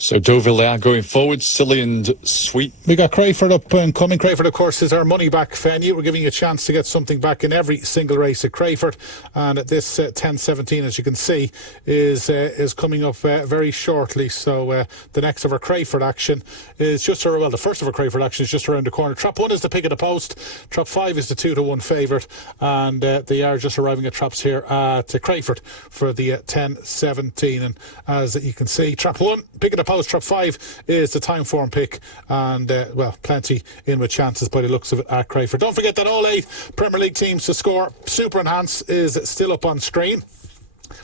So Deauville, they are going forward, silly and sweet. We got Crayford up and coming. Crayford, of course, is our money back venue. We're giving you a chance to get something back in every single race at Crayford. And this 10-17, as you can see, is coming up very shortly. So the next of our Crayford action is just around, well, the first of our Crayford action is just around the corner. Trap 1 is the pick of the post. Trap 5 is the 2-1 favourite. And they are just arriving at traps here to Crayford for the 10-17. And as you can see, Trap 1, pick of the post. Trap 5 is the time form pick, and well, plenty in with chances by the looks of it at Crayford. Don't forget that all 8 Premier League teams to score. Super Enhance is still up on screen.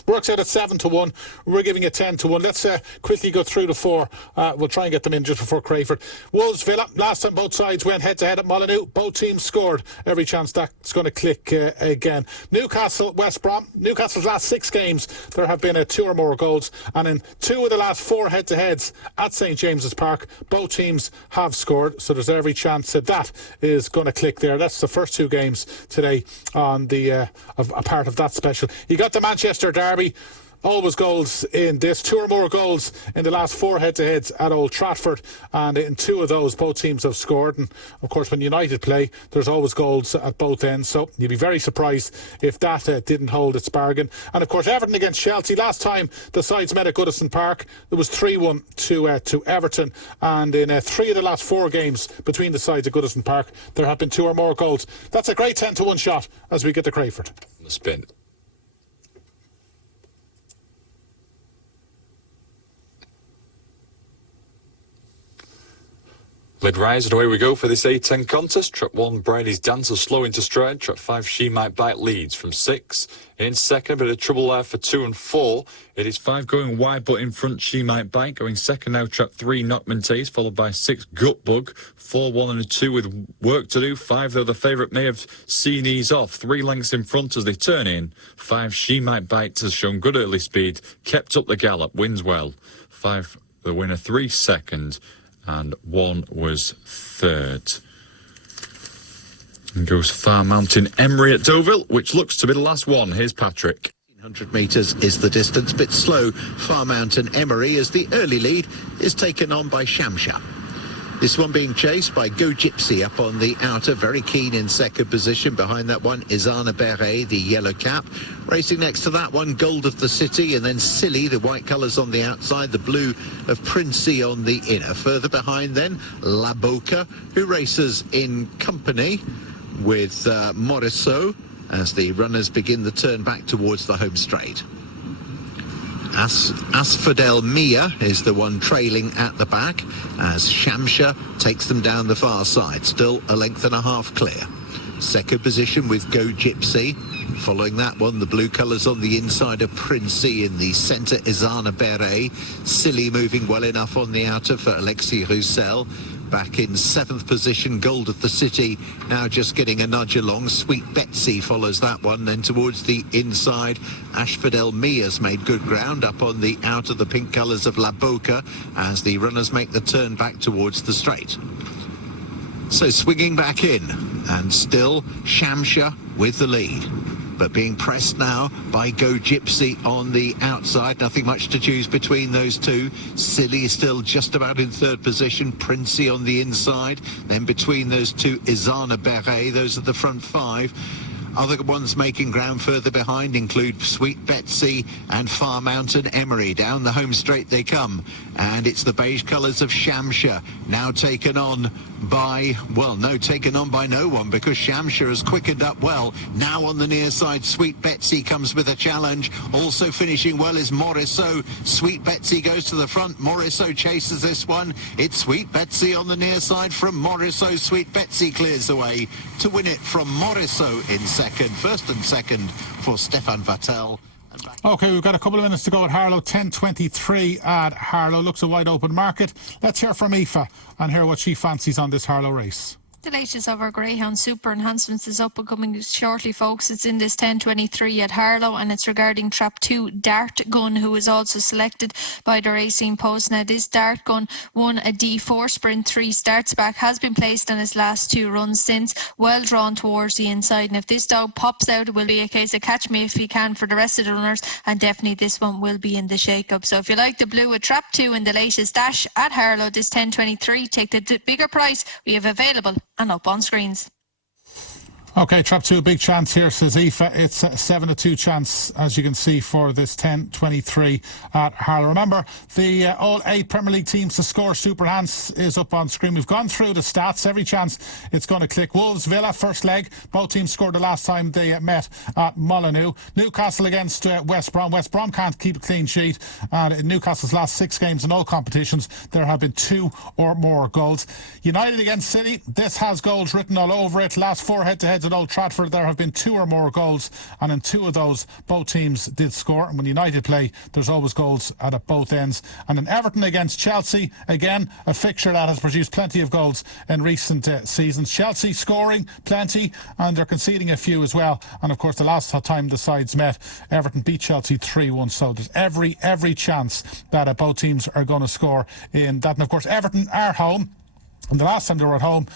Works out at 7-1. We're giving it 10-1. Let's quickly go through the 4. We'll try and get them in just before Crayford. Wolves Villa. Last time both sides went head-to-head at Molyneux. Both teams scored. Every chance that's going to click again. Newcastle, West Brom. Newcastle's last 6 games, there have been 2 or more goals. And in 2 of the last 4 head-to-heads at St James's Park, both teams have scored. So there's every chance that is going to click there. That's the first 2 games today on the a part of that special. You got the Manchester Derby. Always goals in this. 2 or more goals in the last 4 head-to-heads at Old Trafford, and in 2 of those both teams have scored. And of course, when United play, there's always goals at both ends, so you'd be very surprised if that didn't hold its bargain. And of course, Everton against Chelsea. Last time the sides met at Goodison Park, it was 3-1 to Everton, and in 3 of the last 4 games between the sides at Goodison Park, there have been 2 or more goals. That's a great 10-1 shot as we get to Crayford. The spin. Lid rise and away we go for this A10 contest. Trap 1, Brady's Dancer slow into stride. Trap 5, She Might Bite leads from 6. In second, bit of trouble there for 2 and 4. It is 5 going wide, but in front, She Might Bite. Going second now, Trap 3, Knockman Taste, followed by 6, Gut Bug. 4, 1 and a 2 with work to do. 5, though, the favourite may have seen ease off. 3 lengths in front as they turn in. 5, She Might Bite has shown good early speed. Kept up the gallop, wins well. 5, the winner, 3 second. And 1 was third. And goes Far Mountain Emery at Deauville, which looks to be the last one. Here's Patrick. 100 metres is the distance, bit slow. Far Mountain Emery as the early lead is taken on by Shamsha. This one being chased by Go Gypsy up on the outer, very keen in second position. Behind that one, Izana Beret, the yellow cap. Racing next to that one, Gold of the City, and then Silly, the white colours on the outside, the blue of Princey on the inner. Further behind then, La Boca, who races in company with Morisot as the runners begin the turn back towards the home straight. Asphodel Mia is the one trailing at the back as Shamsha takes them down the far side, still a length and a half clear. Second position with Go Gypsy. Following that one, the blue colours on the inside of Princey. In the centre, Izana Beret. Silly moving well enough on the outer for Alexis Roussel. Back in 7th position, Gold of the City, now just getting a nudge along. Sweet Betsy follows that one. Then towards the inside, Asphodel Mia's made good ground up on the outer, the pink colours of La Boca, as the runners make the turn back towards the straight. So swinging back in, and still Shamsha with the lead. But being pressed now by Go Gypsy on the outside. Nothing much to choose between those 2. Silly is still just about in 3rd position. Princey on the inside. Then between those 2, Izana Beret. Those are the front 5. Other ones making ground further behind include Sweet Betsy and Far Mountain Emery. Down the home straight they come. And it's the beige colours of Shamsha, now taken on by, well, no, taken on by no one, because Shamsha has quickened up well. Now on the near side, Sweet Betsy comes with a challenge. Also finishing well is Morisot. Sweet Betsy goes to the front. Morisot chases this one. It's Sweet Betsy on the near side from Morisot. Sweet Betsy clears away to win it from Morisot in second. First and second for Stefan Vattel. Okay, we've got a couple of minutes to go at Harlow. 10:23 at Harlow. Looks a wide open market. Let's hear from Aoife and hear what she fancies on this Harlow race. The latest of our Greyhound Super Enhancements is up and coming shortly, folks. It's in this 1023 at Harlow, and it's regarding Trap 2 Dart Gun, who was also selected by the Racing Post. Now, this Dart Gun won a D4 Sprint 3 starts back, has been placed on his last 2 runs since, well drawn towards the inside. And if this dog pops out, it will be a case of catch me if he can for the rest of the runners, and definitely this one will be in the shake-up. So if you like the blue with Trap 2 in the latest dash at Harlow, this 1023, take the bigger price we have available and up on screens. Okay, Trap 2, big chance here, says Aoife. It's a 7-2 chance, as you can see, for this 10-23 at Harlow. Remember, the all 8 Premier League teams to score Super Enhance is up on screen. We've gone through the stats. Every chance it's going to click. Wolves, Villa, first leg. Both teams scored the last time they met at Molyneux. Newcastle against West Brom. West Brom can't keep a clean sheet. And in Newcastle's last 6 games in all competitions, there have been 2 or more goals. United against City. This has goals written all over it. Last 4 head-to-heads at Old Trafford, there have been 2 or more goals, and in 2 of those both teams did score. And when United play, there's always goals at both ends. And in Everton against Chelsea, again a fixture that has produced plenty of goals in recent seasons. Chelsea scoring plenty, and they're conceding a few as well. And of course, the last time the sides met, Everton beat Chelsea 3-1. So there's every chance that both teams are going to score in that. And of course, Everton are home. And the last time they were at home,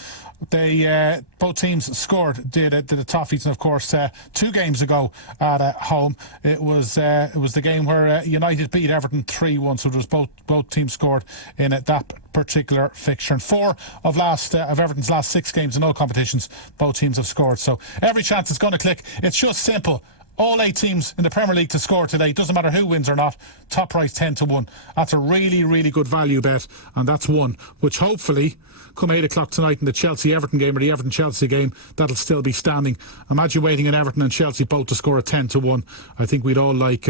they both teams scored, did the Toffees, and of course 2 games ago at home it was the game where United beat Everton 3-1. So it was both teams scored in that particular fixture. And 4 of Everton's last 6 games in all competitions, both teams have scored. So every chance it's going to click. It's just simple. All 8 teams in the Premier League to score today. Doesn't matter who wins or not. Top price 10-1. That's a really good value bet, and that's one which hopefully, come 8 o'clock tonight in the Chelsea-Everton game or the Everton-Chelsea game, that'll still be standing. Imagine waiting in Everton and Chelsea both to score a 10-1. I think we'd all like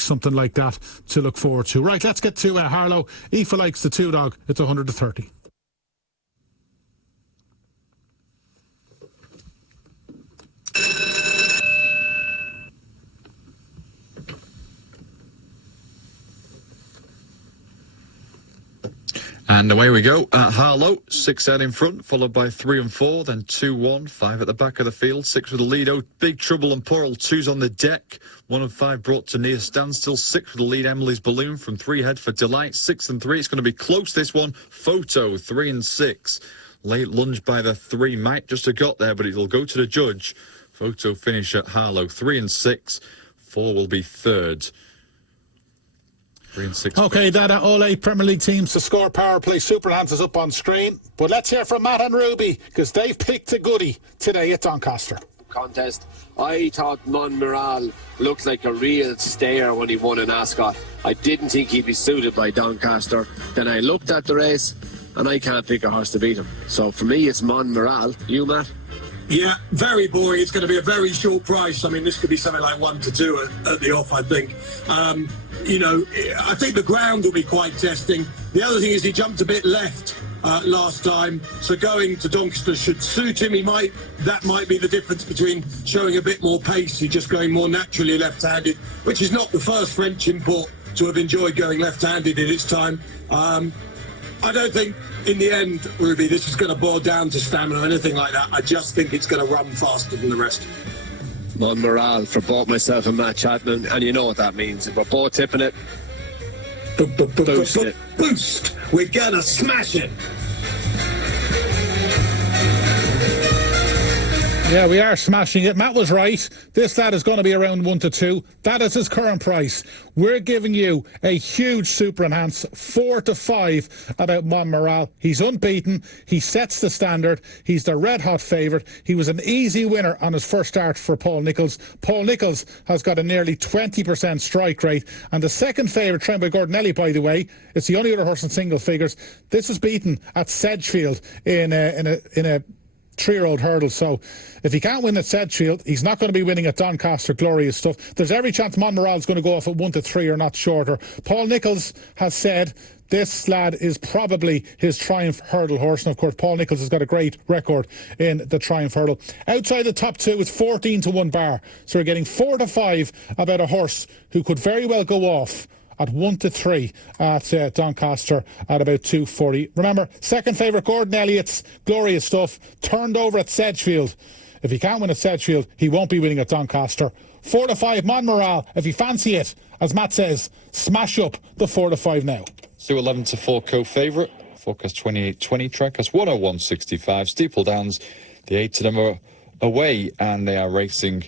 something like that to look forward to. Right, let's get to Harlow. Aoife likes the 2 dog. It's 130. And away we go at Harlow. 6 out in front, followed by 3 and 4, then 2-1, 5 at the back of the field, 6 with the lead. Oh, Big Trouble and Porral, 2's on the deck. 1 and 5 brought to near standstill. 6 with the lead, Emily's Balloon from 3 ahead for Delight. 6 and 3, it's going to be close this one. Photo, 3 and 6. Late lunge by the 3, might just have got there, but it'll go to the judge. Photo finish at Harlow, 3 and 6. 4 will be third. 3 and 6. Okay, that all 8 Premier League teams to score power play Super Enhance is up on screen. But let's hear from Matt and Ruby, because they've picked a goodie today at Doncaster. Contest. I thought Monmiral looked like a real stayer when he won in Ascot. I didn't think he'd be suited by Doncaster. Then I looked at the race and I can't pick a horse to beat him. So for me, it's Monmiral. You, Matt? Yeah, very boring. It's going to be a very short price. I mean, this could be something like 1-2 at the off, I think. You know, I think the ground will be quite testing. The other thing is he jumped a bit left last time, so going to Doncaster should suit him. That might be the difference between showing a bit more pace. He's just going more naturally left-handed, which is not the first French import to have enjoyed going left-handed in its time. I don't think, in the end, Ruby, this is going to boil down to stamina or anything like that. I just think it's going to run faster than the rest. Monmiral for both myself and Matt Chapman, and you know what that means. If we're both tipping it, boost it. Boost! We're going to smash it! Yeah, we are smashing it. Matt was right. This lad is going to be around 1-2. That is his current price. We're giving you a huge Super Enhance, 4-5 about Monmiral. He's unbeaten. He sets the standard. He's the red-hot favourite. He was an easy winner on his first start for Paul Nicholls. Paul Nicholls has got a nearly 20% strike rate. And the second favourite, trained by Gordon Ellie, by the way, it's the only other horse in single figures. This was beaten at Sedgefield in a 3-year-old hurdle. So if he can't win at Sedgefield, he's not going to be winning at Doncaster. Glorious stuff. There's every chance Monmiral's going to go off at 1-3 or not shorter. Paul Nicholls has said this lad is probably his Triumph Hurdle horse. And of course, Paul Nicholls has got a great record in the Triumph Hurdle. Outside the top 2, it's 14-1 bar. So we're getting 4-5 about a horse who could very well go off at 1-3 at Doncaster at about 2:40. Remember, second favourite Gordon Elliott's glorious stuff, turned over at Sedgefield. If he can't win at Sedgefield, he won't be winning at Doncaster. 4-5 Monmoral, if you fancy it, as Matt says, smash up the 4-5 now. So 11-4 co-favourite, forecast 28-20 track, that's 101.65. Steeple Downs, the 8 of them are away and they are racing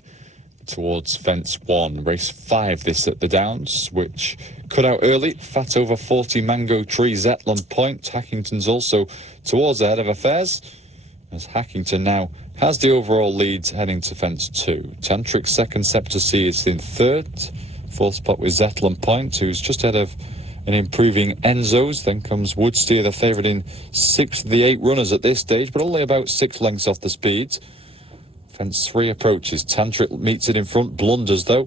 towards fence 1. Race 5 this at the Downs, which cut out early. Fat over 40 Mango Tree, Zetland Point. Hackington's also towards the head of affairs, as Hackington now has the overall lead heading to fence 2. Tantric second, Scepter C is in third. Fourth spot with Zetland Point, who's just ahead of an improving Enzo's. Then comes Woodsteer, the favourite in 6th of the 8 runners at this stage, but only about 6 lengths off the speed. Fence 3 approaches. Tantric meets it in front, blunders though,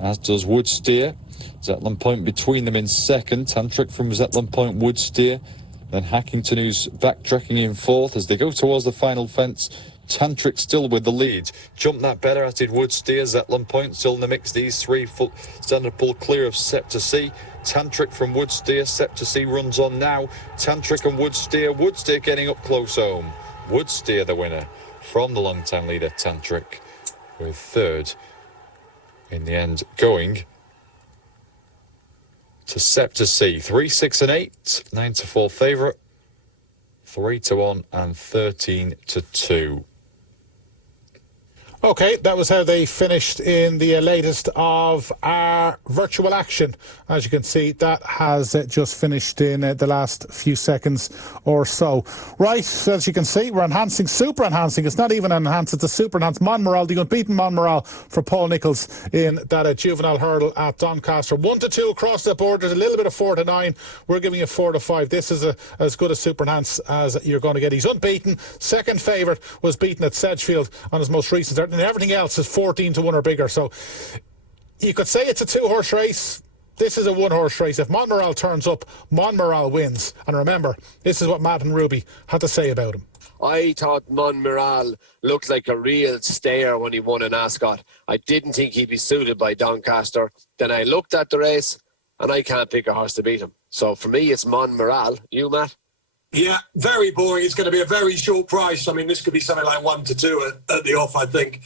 as does Woodsteer. Zetland Point between them in second. Tantric from Zetland Point, Woodsteer. Then Hackington, who's backtracking in fourth as they go towards the final fence. Tantric still with the lead. Jumped that better, as did Woodsteer. Zetland Point still in the mix. These three standard pull clear of Scepter C. Tantric from Woodsteer. Scepter C runs on now. Tantric and Woodsteer. Woodsteer getting up close home. Woodsteer the winner from the long-time leader Tantric, with third in the end going to Scepter C. 3, 6 and 8, 9-4 favourite, 3-1 and 13-2. Okay, that was how they finished in the latest of our virtual action. As you can see, that has just finished in the last few seconds or so. Right, as you can see, we're enhancing, super enhancing. It's not even enhanced, it's a super enhanced. Monmoral, the unbeaten Monmoral for Paul Nichols in that juvenile hurdle at Doncaster. 1-2 across the board. There's a little bit of 4-9. We're giving you 4-5. This is as good a super enhanced as you're going to get. He's unbeaten. Second favourite was beaten at Sedgefield on his most recent start. And everything else is 14-1 or bigger. So you could say it's a 2-horse race. This is a 1-horse race. If Monmoral turns up, Monmoral wins. And remember, this is what Matt and Ruby had to say about him. I thought Monmoral looked like a real stayer when he won in Ascot. I didn't think he'd be suited by Doncaster. Then I looked at the race and I can't pick a horse to beat him. So for me, it's Monmoral. You, Matt? Yeah, very boring. It's going to be a very short price. I mean, this could be something like 1-2 at the off, I think.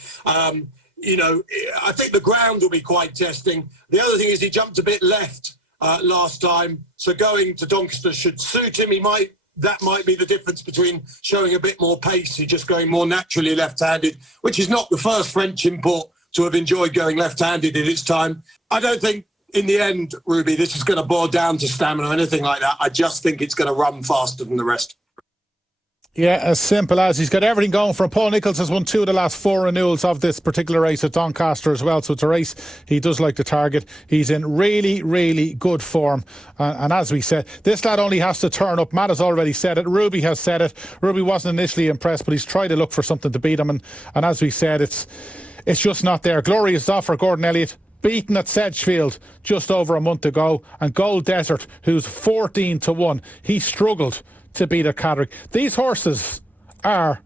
You know, I think the ground will be quite testing. The other thing is he jumped a bit left last time, so going to Doncaster should suit him. That might be the difference between showing a bit more pace. He's just going more naturally left-handed, which is not the first French import to have enjoyed going left-handed in its time. I don't think, in the end, Ruby, this is going to boil down to stamina or anything like that. I just think it's going to run faster than the rest. Yeah, as simple as. He's got everything going for him. Paul Nichols has won 2 of the last 4 renewals of this particular race at Doncaster as well, so it's a race he does like to target. He's in really, really good form, and as we said, this lad only has to turn up. Matt has already said it, Ruby has said it. Ruby wasn't initially impressed, but he's tried to look for something to beat him, and as we said, it's just not there. Glorious offer, Gordon Elliott, beaten at Sedgefield just over a month ago, and Gold Desert, who's 14-1, he struggled to beat at Cadrick. These horses are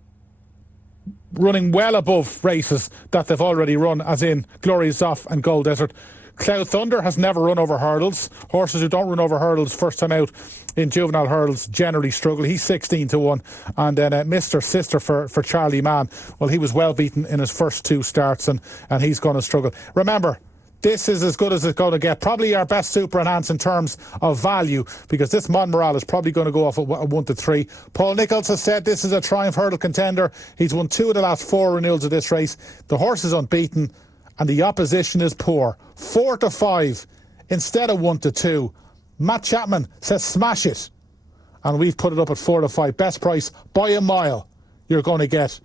running well above races that they've already run, as in Glorious Off and Gold Desert. Cloud Thunder has never run over hurdles. Horses who don't run over hurdles first time out in juvenile hurdles generally struggle. He's 16-1. And then Mr. Sister for Charlie Mann, well, he was well beaten in his first 2 starts, and he's going to struggle. Remember, this is as good as it's going to get. Probably our best super enhance in terms of value, because this Monmoral is probably going to go off at 1-3. Paul Nichols has said this is a Triumph Hurdle contender. He's won 2 of the last 4 renewals of this race. The horse is unbeaten and the opposition is poor. 4-5 instead of 1-2. Matt Chapman says smash it. And we've put it up at 4-5. Best price by a mile you're going to get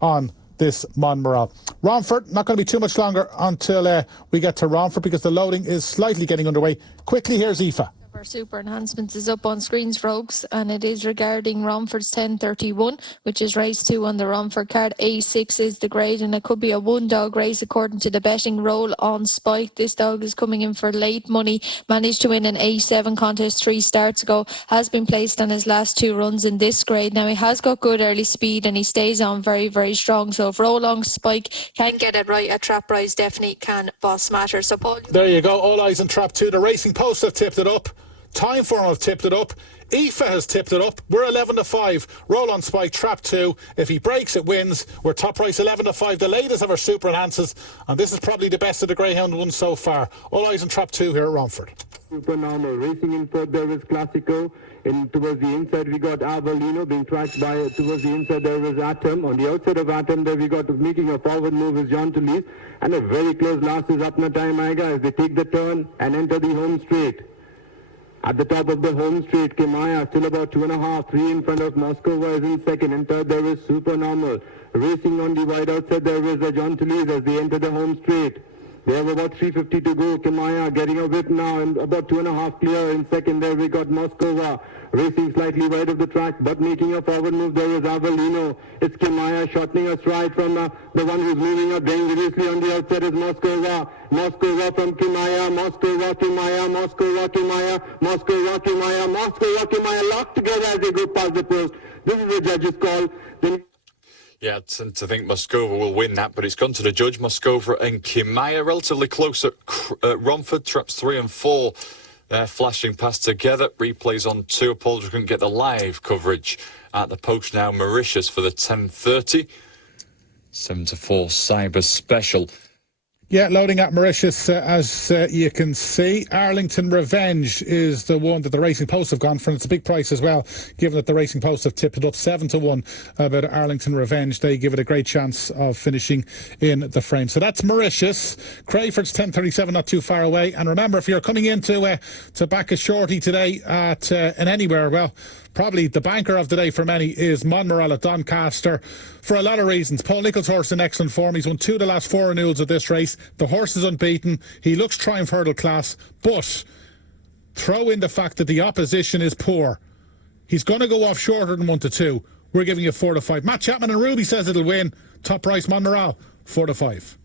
on this Monmoral. Romford, not going to be too much longer until we get to Romford, because the loading is slightly getting underway. Quickly, here's Aoife. Our super enhancements is up on screens, folks, and it is regarding Romford's 1031, which is race 2 on the Romford card. A6 is the grade, and it could be a one-dog race according to the betting. Roll on Spike. This dog is coming in for late money. Managed to win an A7 contest 3 starts ago. Has been placed on his last 2 runs in this grade. Now, he has got good early speed, and he stays on very, very strong. So if Roll on Spike can get it right at Trap Rise, definitely can Boss Matter. So, Paul, there you go. All eyes on Trap 2. The Racing Post have tipped it up. Time Form have tipped it up. Aoife has tipped it up. We're 11-5. Roll on Spike, Trap 2. If he breaks, it wins. We're top price 11-5. The latest of our super enhances, and this is probably the best of the greyhound ones so far. All eyes on Trap 2 here at Romford. Super normal. Racing in third, there is Classico. Towards the inside, we got Avelino being tracked by, towards the inside, there is Atom. On the outside of Atom, there we got making a forward move is John Toulouse. And a very close last is Apna Time Aiga as they take the turn and enter the home straight. At the top of the home straight, Kimaya still about 2.5, 3 in front of Moscow is in second. In third, there is Super Normal. Racing on the wide outside, there is John Toulouse as they enter the home straight. They have about 350 to go. Kimaya getting a whip now and about 2.5 clear. In second, there we got Moscow racing slightly wide of the track, but making a forward move. There is Avelino. It's Kimaya shortening a stride from the one who's moving up dangerously on the outside is Moscow. Moscow from Kimaya. Moscow, Kimaya. Moscow, Kimaya. Moscow, Kimaya. Moscow, Kimaya locked together as they go past the post. This is the judge's call. Yeah, I tend to think Moscova will win that, but it's gone to the judge. Moscova and Kimaya relatively close at Romford. Traps 3 and 4. They're flashing past together. Replays on 2. Apologies, couldn't get the live coverage at the post now. Mauritius for the 10:30. 7-4 Cyber Special. Yeah, loading at Mauritius, as you can see. Arlington Revenge is the one that the Racing Post have gone for, and it's a big price as well, given that the Racing Post have tipped it up 7-1 about Arlington Revenge. They give it a great chance of finishing in the frame. So that's Mauritius. Crayford's 10:37, not too far away. And remember, if you're coming in to back a shorty today at in anywhere, well, probably the banker of the day for many is Monmoral at Doncaster for a lot of reasons. Paul Nicholls' horse in excellent form. He's won 2 of the last 4 renewals of this race. The horse is unbeaten. He looks Triumph Hurdle class, but throw in the fact that the opposition is poor. He's going to go off shorter than 1-2. We're giving you 4-5. Matt Chapman and Ruby says it'll win. Top price Monmoral, 4-5.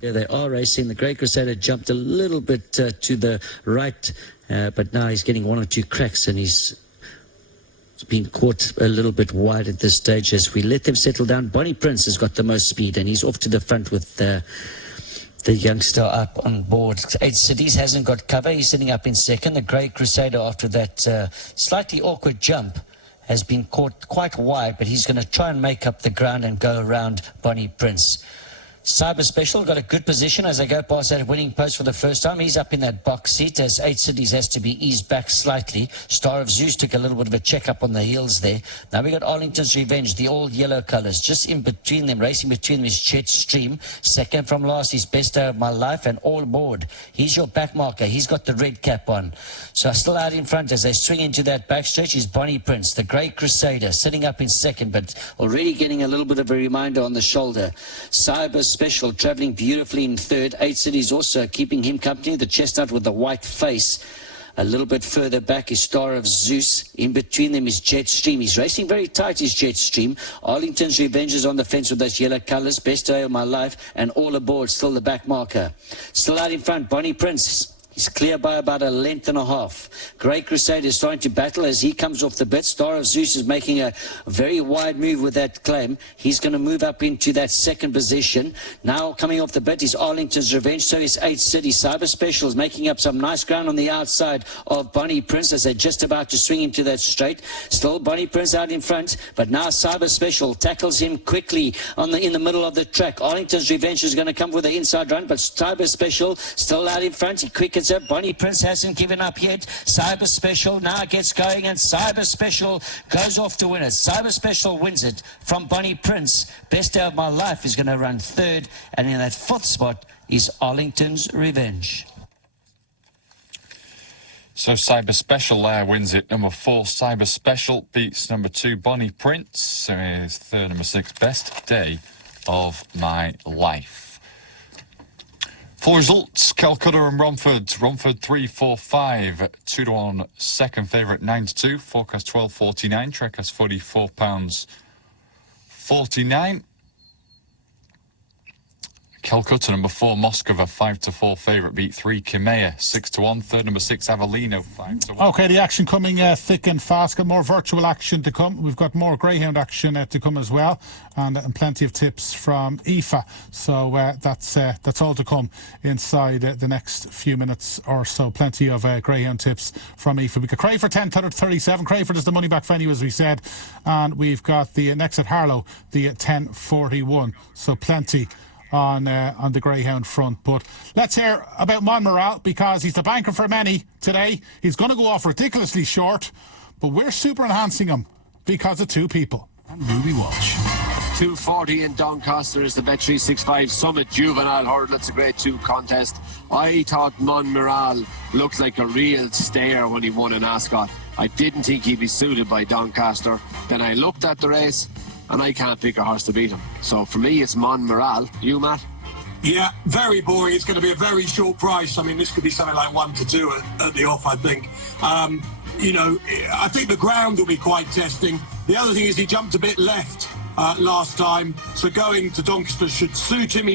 Yeah, they are racing. The Great Crusader jumped a little bit to the right, but now he's getting 1 or 2 cracks, and he's been caught a little bit wide at this stage. As we let them settle down, Bonnie Prince has got the most speed, and he's off to the front with the youngster up on board. 8 Cities hasn't got cover. He's sitting up in second. The Great Crusader, after that slightly awkward jump, has been caught quite wide, but he's going to try and make up the ground and go around Bonnie Prince. Cyber Special got a good position as they go past that winning post for the first time. He's up in that box seat as 8 Cities has to be eased back slightly. Star of Zeus took a little bit of a check up on the heels there. Now we got Arlington's Revenge, the all yellow colours. Just in between them, racing between them is Jetstream. Second from last is Best Day of My Life, and All Aboard. He's your back marker. He's got the red cap on. So still out in front as they swing into that backstretch is Bonnie Prince, the Great Crusader, sitting up in second, but already getting a little bit of a reminder on the shoulder. Cyber Special travelling beautifully in third. 8 Cities also keeping him company. The chestnut with the white face. A little bit further back is Star of Zeus. In between them is Jetstream. He's racing very tight, is Jetstream. Arlington's Revenge is on the fence with those yellow colours. Best Day of My Life, and All Aboard, still the back marker. Still out in front, Bonnie Prince. He's clear by about 1.5 lengths. Great Crusader is starting to battle as he comes off the bit. Star of Zeus is making a very wide move with that claim. He's going to move up into that second position. Now coming off the bit is Arlington's Revenge. So is 8 City. Cyber Special is making up some nice ground on the outside of Bonnie Prince as they're just about to swing into that straight. Still Bonnie Prince out in front, but now Cyber Special tackles him quickly in the middle of the track. Arlington's Revenge is going to come with the inside run, but Cyber Special still out in front. He quickens up. Bonnie Prince hasn't given up yet. Cyber Special now gets going, and Cyber Special goes off to win it. Cyber Special wins it from Bonnie Prince. Best Day of My Life is going to run third, and in that 4th spot is Arlington's Revenge. So Cyber Special there wins it. Number 4, Cyber Special, beats number 2, Bonnie Prince. So is third, number 6, Best Day of My Life. Full results, Calcutta and Romford. Romford 3-4-5, 2-1 second favourite 9-2, forecast 12.49, trackers £44.49. Calcutta number 4 Moscova 5-4 favourite, beat 3 Kimea 6-1, third number 6 Avellino 5-1. Okay, the action coming thick and fast. Got more virtual action to come. We've got more greyhound action to come as well, and plenty of tips from Aoife. So that's all to come inside the next few minutes or so. Plenty of greyhound tips from Aoife. We've got Crayford 10:37. Crayford is the money back venue, as we said, and we've got the next at Harlow, the 10:41. So plenty on the greyhound front. But let's hear about Monmoral, because he's the banker for many today. He's going to go off ridiculously short, but we're super enhancing him because of two people. And Ruby Walsh. 240 in Doncaster is the Bet365 Summit Juvenile Hurdle. It's a grade 2 contest. I thought Monmoral looked like a real stayer when he won in Ascot. I didn't think he'd be suited by Doncaster. Then I looked at the race, and I can't pick a horse to beat him. So for me, it's Monmoral. You, Matt? Yeah, very boring. It's going to be a very short price. I mean, this could be something like 1-2 at the off, I think. You know, I think the ground will be quite testing. The other thing is he jumped a bit left last time, so going to Doncaster should suit him.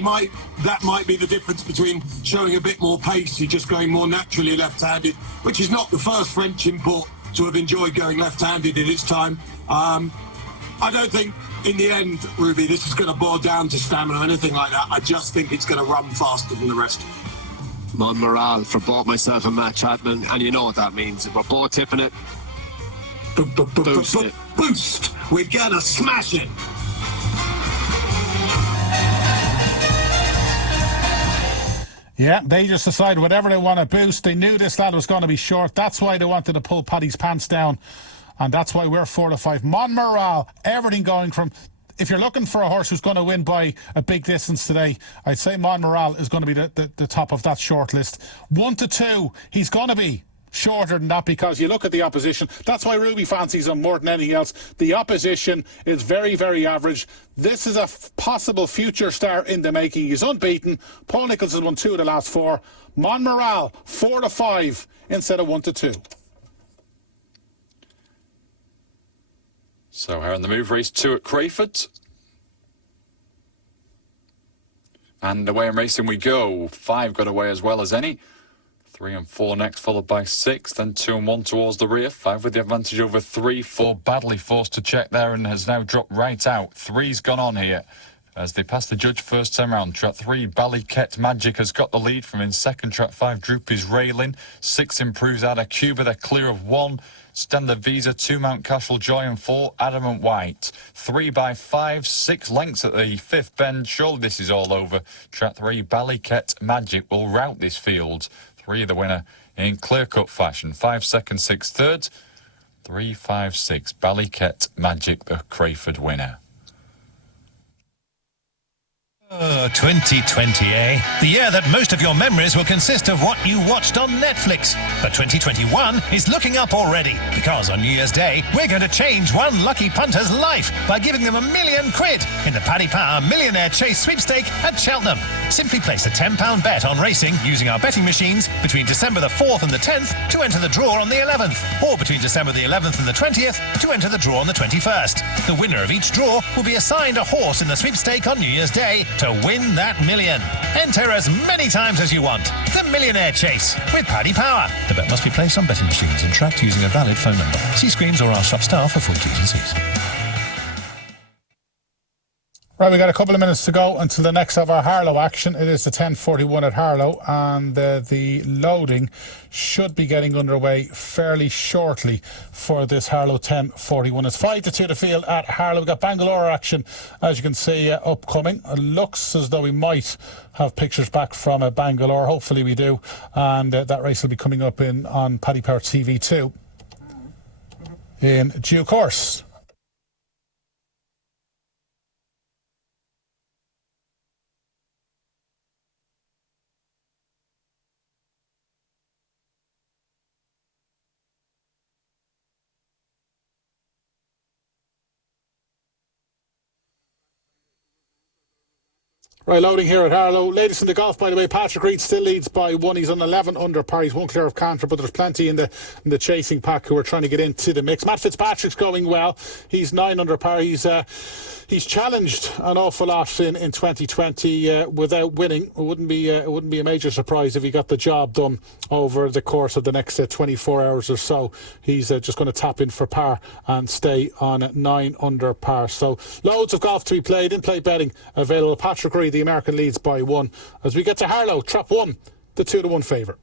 That might be the difference between showing a bit more pace. He's just going more naturally left-handed, which is not the first French import to have enjoyed going left-handed in its time. I don't think, in the end, Ruby, this is going to boil down to stamina or anything like that. I just think it's going to run faster than the rest. Monmoral for both myself and Matt Chapman, and you know what that means. If we're both tipping it, boost it. Boost! We're going to smash it! Yeah, they just decide whatever they want to boost. They knew this lad was going to be short. That's why they wanted to pull Paddy's pants down. And that's why we're 4-5. Monmoral, everything going from... If you're looking for a horse who's going to win by a big distance today, I'd say Monmoral is going to be the top of that short list. 1-2, he's going to be shorter than that, because you look at the opposition. That's why Ruby fancies him more than anything else. The opposition is very, very average. This is a possible future star in the making. He's unbeaten. Paul Nicholls has won 2 of the last 4. Monmoral, 4-5 instead of 1-2. So here on the move, race 2 at Crayford. And away in racing we go. 5 got away as well as any. 3 and 4 next, followed by 6. Then 2 and 1 towards the rear. 5 with the advantage over 3. 4 badly forced to check there and has now dropped right out. 3's gone on here as they pass the judge first time round. Trap 3, Ballyket Magic has got the lead from in second. Trap 5, Droopy's Railing. 6 improves out of Cuba. They're clear of 1. Standard Visa, 2 Mount Cashel Joy, and 4 Adamant White. 3 by 5, 6 lengths at the 5th bend. Surely this is all over. Track 3, Ballyket Magic will rout this field. 3 the winner in clear-cut fashion. 5 second, 6 third. 3, 5, 6. Ballyket Magic, the Crayford winner. 2020, eh? The year that most of your memories will consist of what you watched on Netflix. But 2021 is looking up already, because on New Year's Day, we're going to change one lucky punter's life by giving them £1 million in the Paddy Power Millionaire Chase sweepstake at Cheltenham. Simply place a £10 bet on racing using our betting machines between December the 4th and the 10th to enter the draw on the 11th, or between December the 11th and the 20th to enter the draw on the 21st. The winner of each draw will be assigned a horse in the sweepstake on New Year's Day to win that £1 million. Enter as many times as you want. The Millionaire Chase with Paddy Power. The bet must be placed on betting machines and tracked using a valid phone number. See screens or ask shop staff for full T's and C's. Right, we got a couple of minutes to go until the next of our Harlow action. It is the 10:41 at Harlow, and the loading should be getting underway fairly shortly for this Harlow 10:41. It's 5-2 to field at Harlow. We've got Bangalore action, as you can see, upcoming. It looks as though we might have pictures back from Bangalore. Hopefully we do, and that race will be coming up on Paddy Power TV 2 in due course. Right, loading here at Harlow. Latest in the golf, by the way, Patrick Reed still leads by one. He's on 11 under par. He's one clear of Cantor, but there's plenty in the chasing pack who are trying to get into the mix. Matt Fitzpatrick's going well. He's 9 under par. He's challenged an awful lot in 2020 without winning. It wouldn't be a major surprise if he got the job done over the course of the next 24 hours or so. He's just going to tap in for par and stay on 9 under par. So loads of golf to be played. In-play betting available. Patrick Reed, the American, leads by 1. As we get to Harlow, Trap 1, the 2-1 favourite.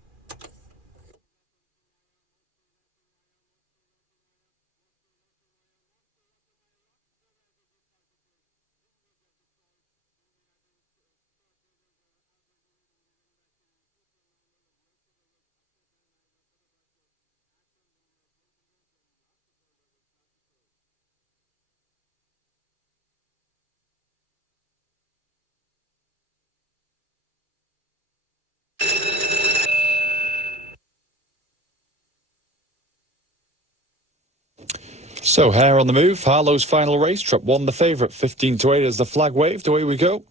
So, Hare on the move. Harlow's final race. Trap 1, the favourite. 15 to 8 as the flag waved. Away we go.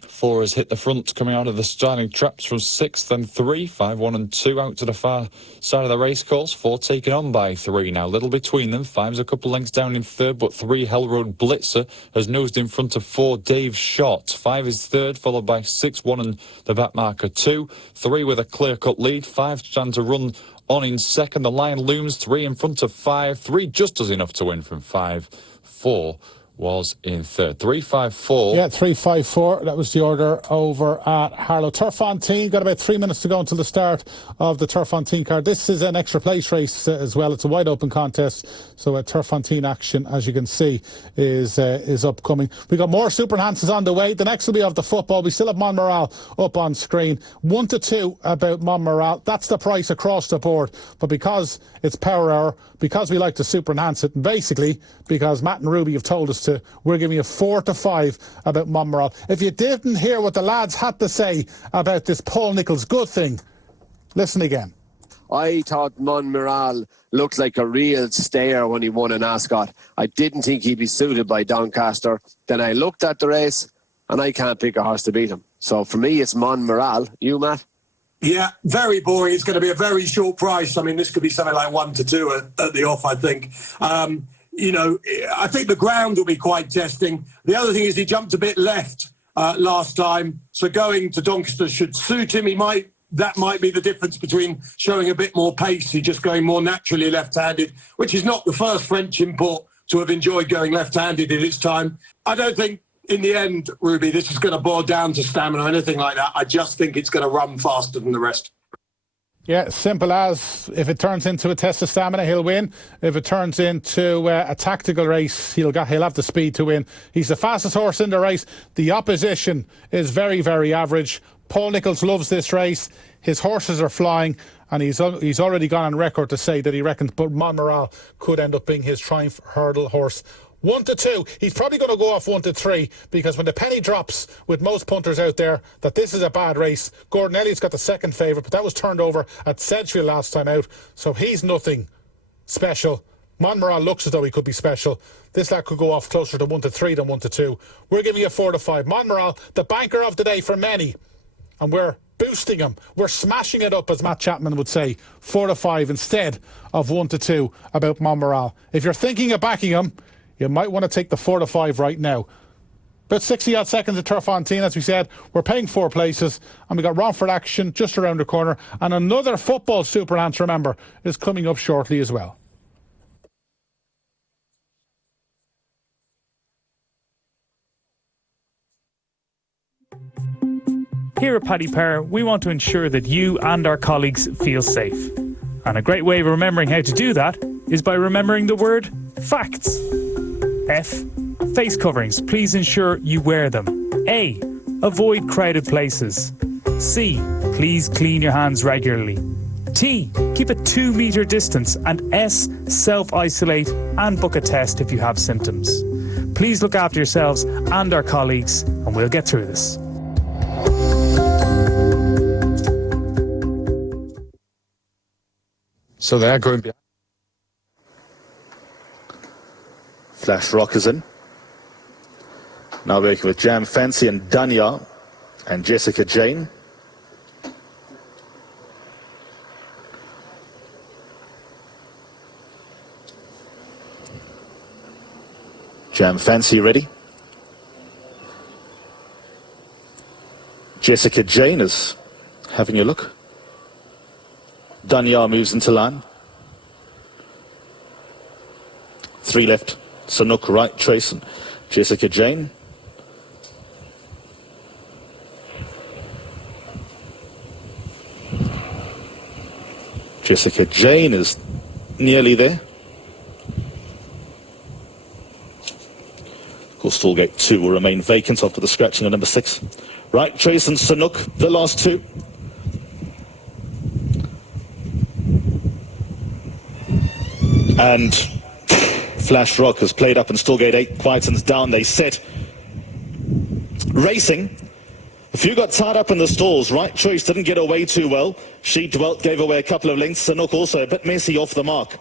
4 has hit the front, coming out of the starting traps from 6th and 3. 5, 1 and 2 out to the far side of the race course. 4 taken on by 3 now. Little between them. 5's a couple lengths down in third, but 3 Hell Road Blitzer has nosed in front of 4 Dave Shot. 5 is third, followed by 6, 1 and the back marker 2. 3 with a clear-cut lead. 5 trying to run on in second. The line looms. 3 in front of 5. 3 just does enough to win from 5. 4 was in third. 3-5-4. Yeah, 3-5-4. That was the order over at Harlow. Turfontein, got about 3 minutes to go until the start of the Turfontein card. This is an extra place race as well. It's a wide open contest. So Turfontein action, as you can see, is upcoming. We got more Super Enhancers on the way. The next will be of the football. We still have Montmoral up on screen. 1 to 2 about Montmoral. That's the price across the board. But because it's Power Hour, because we like to super enhance it, and basically because Matt and Ruby have told us to, we're giving you 4 to 5 about Montmoral. If you didn't hear what the lads had to say about this Paul Nicholls good thing, listen again. I thought Montmoral looked like a real stayer when he won an Ascot. I didn't think he'd be suited by Doncaster. Then I looked at the race and I can't pick a horse to beat him. So for me, it's Montmoral. You, Matt? Yeah, very boring. It's going to be a very short price. I mean, this could be something like 1 to 2 at the off, I think. You know, I think the ground will be quite testing. The other thing is he jumped a bit left last time, so going to Doncaster should suit him. That might be the difference between showing a bit more pace. He's just going more naturally left-handed, which is not the first French import to have enjoyed going left-handed in its time. I don't think, in the end, Ruby, this is going to boil down to stamina or anything like that. I just think it's going to run faster than the rest. Yeah, simple as. If it turns into a test of stamina, he'll win. If it turns into a tactical race, he'll have the speed to win. He's the fastest horse in the race. The opposition is very, very average. Paul Nicholls loves this race. His horses are flying, and he's already gone on record to say that he reckons Montmoral could end up being his Triumph Hurdle horse. 1 to 2. He's probably going to go off 1 to 3 because when the penny drops with most punters out there that this is a bad race, Gordon Elliott's got the second favourite, but that was turned over at Sedgefield last time out, so he's nothing special. Montmoral looks as though he could be special. This lad could go off closer to 1 to 3 than 1 to 2. We're giving you 4 to 5. Montmoral, the banker of the day for many, and we're boosting him. We're smashing it up, as Matt Chapman would say. 4 to 5 instead of 1 to 2 about Montmoral. If you're thinking of backing him, you might want to take the 4 to 5 right now. About 60 odd seconds at Turfontein, as we said. We're paying 4 places, and we got Romford action just around the corner, and another football super enhance, remember, is coming up shortly as well. Here at Paddy Power, we want to ensure that you and our colleagues feel safe. And a great way of remembering how to do that is by remembering the word facts. F. Face coverings. Please ensure you wear them. A. Avoid crowded places. C. Please clean your hands regularly. T. Keep a 2-metre distance. And S. Self-isolate and book a test if you have symptoms. Please look after yourselves and our colleagues, and we'll get through this. So they are going behind. Flash Rock is in. Now working with Jam Fancy and Danya and Jessica Jane. Jam Fancy ready. Jessica Jane is having a look. Danya moves into line. 3 left. Sanook right, Trace and Jessica Jane. Jessica Jane is nearly there. Of course, Stallgate 2 will remain vacant after the scratching of number 6. Right, Trace and Sanook, the last 2. And Flash Rock has played up and Stallgate 8 quietens down. They set. Racing. A few got tied up in the stalls. Right Choice didn't get away too well. She Dwelt gave away a couple of lengths. Sanook also a bit messy off the mark.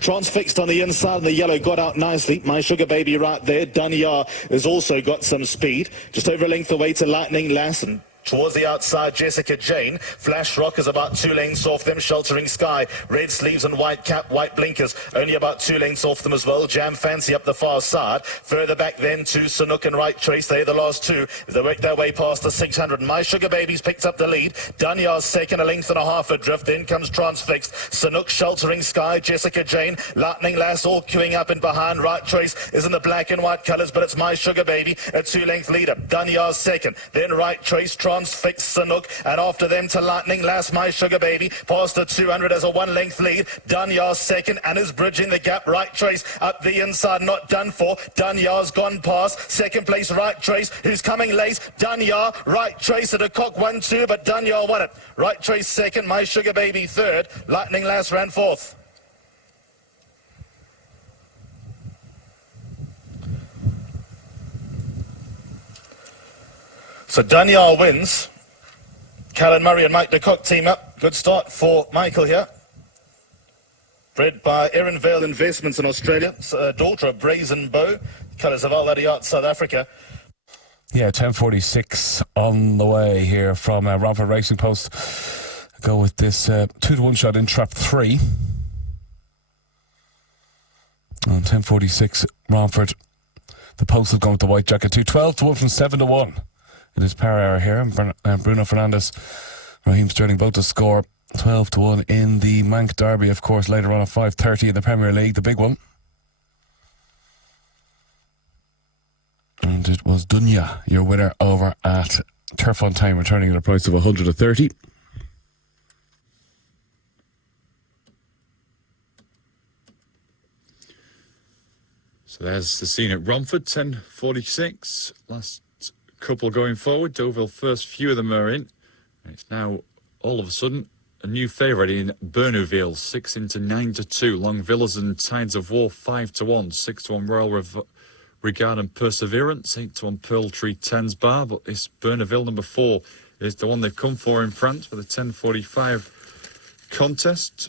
Transfixed on the inside and the yellow got out nicely. My Sugar Baby right there. Danya has also got some speed. Just over a length away to Lightning Lass and towards the outside, Jessica Jane. Flash Rock is about 2 lengths off them. Sheltering Sky, red sleeves and white cap, white blinkers, only about 2 lengths off them as well. Jam Fancy up the far side. Further back then to Sanook and Right Trace. They're the last 2. They work their way past the 600. My Sugar Baby's picked up the lead. Danya's second, a length and a half adrift. Then comes Transfixed. Sanook, Sheltering Sky, Jessica Jane, Lightning Lass all queuing up in behind. Right Trace is in the black and white colours, but it's My Sugar Baby, a 2-length leader. Danya's second. Then Right Trace, Transfixed, Sanook, and after them to Lightning Lass, My Sugar Baby, past the 200 as a 1-length lead. Danya's second and is bridging the gap. Right Trace up the inside, not done for. Danya's gone past. Second place, Right Trace, who's coming late. Danya, Right Trace at a cock 1-2, but Danya won it. Right Trace second, My Sugar Baby third. Lightning Lass ran fourth. So Danya wins. Callan Murray and Mike DeCock team up. Good start for Michael here. Bred by Erin Vale Investments in Australia. Daughter of Brazen Bow. Colours of Al Adiat, South Africa. Yeah, 10:46 on the way here from Romford Racing Post. Go with this 2-to-1 shot in trap 3. On 10:46, Romford. The post is going with the white jacket 2. 12-to-1 from 7-to-1. It is power hour here. And Bruno Fernandes, Raheem Sterling both to score 12-to-1 in the Manx Derby, of course, later on at 5:30 in the Premier League, the big one. And it was Dunya, your winner over at Turfontein, returning at a price of 130. So there's the scene at Romford, 10:46. Last couple going forward. Deauville first, few of them are in. And it's now all of a sudden a new favourite in Bernouville, 6 into 9-2. Long Villas and Tides of War 5-1. 6-1 Royal Regard and Perseverance, 8-1 Pearl Tree 10's Bar. But this Bernouville number 4 is the one they've come for in France for the 10:45 contest.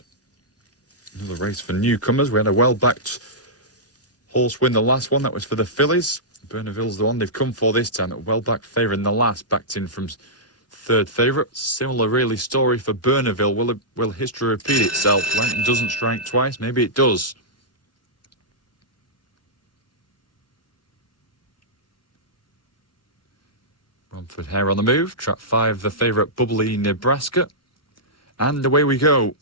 Another race for newcomers. We had a well-backed horse win the last one. That was for the fillies. Bernaville's the one they've come for this time. A well-backed favourite in the last, backed in from third favourite. Similar really story for Bernaville. Will history repeat itself? Lightning doesn't strike twice. Maybe it does. Romford Hare on the move. Trap 5, the favourite Bubbly Nebraska. And away we go.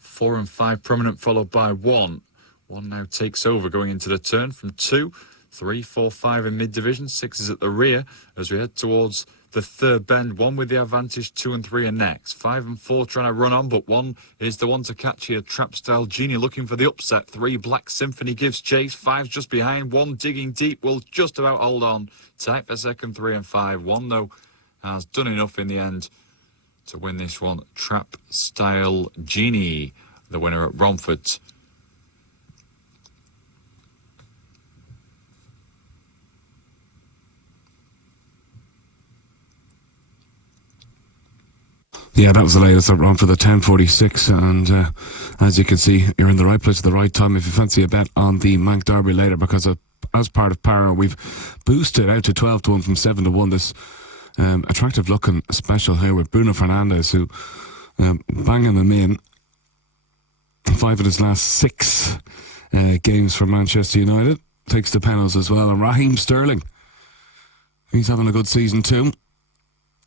4 and 5 prominent, followed by 1. 1 now takes over going into the turn from 2, 3, 4, 5 in mid-division. 6 is at the rear as we head towards the third bend. 1 with the advantage, 2 and 3 are next. 5 and 4 trying to run on, but 1 is the one to catch here. Trap Style Genie looking for the upset. 3, Black Symphony gives chase. 5's just behind. 1 digging deep will just about hold on. Tight for second, 3 and 5. 1 though has done enough in the end to win this one. Trap Style Genie, the winner at Romford. Yeah, that was the latest up run for the 10:46, and as you can see, you're in the right place at the right time if you fancy a bet on the Manx Derby later, because at as part of Para, we've boosted out to 12 to 1 from 7 to 1. This attractive looking special here with Bruno Fernandes, who banging them in 5 of his last 6 games for Manchester United. Takes the penalties as well. And Raheem Sterling, he's having a good season too.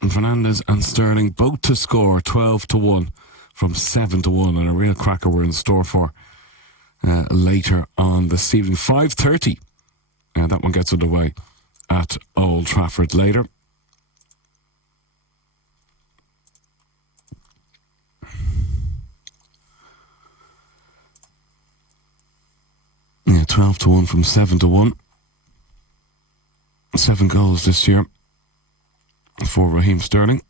And Fernandes and Sterling both to score 12 to 1 from 7 to 1. And a real cracker we're in store for later on this evening. 5:30. That one gets underway at Old Trafford later. Yeah, 12 to 1 from 7 to 1. 7 goals this year for Raheem Sterling.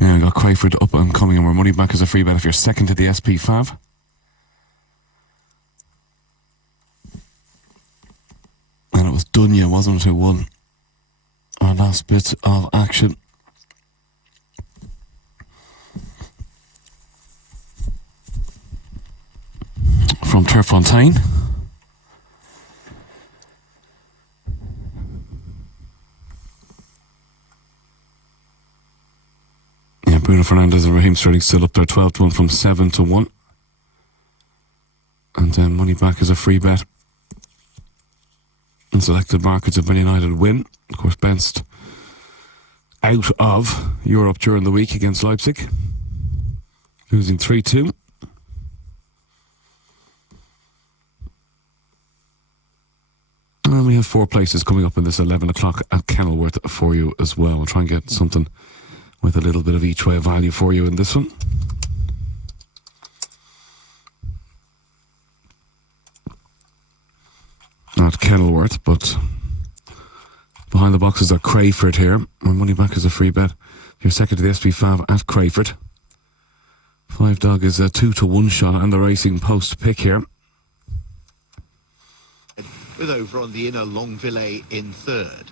Yeah, I got Crayford up and coming, and we're money back as a free bet if you're second to the SP5. And it was Dunya, wasn't it, who won our last bit of action. From Turfontaine. Yeah, Bruno Fernandes and Raheem Sterling still up there, 12 to 1 from 7 to 1. And then money back as a free bet. And selected markets of Man United win. Of course, Benst out of Europe during the week against Leipzig, losing 3-2. And we have 4 places coming up in this 11 o'clock at Kenilworth for you as well. We'll try and get something with a little bit of each way value for you in this one. At Kenilworth, but behind the boxes are Crayford here. My money back is a free bet. You're second to the SP5 at Crayford. 5 dog is a 2 to 1 shot and the Racing Post pick here. With over on the inner Longville in third.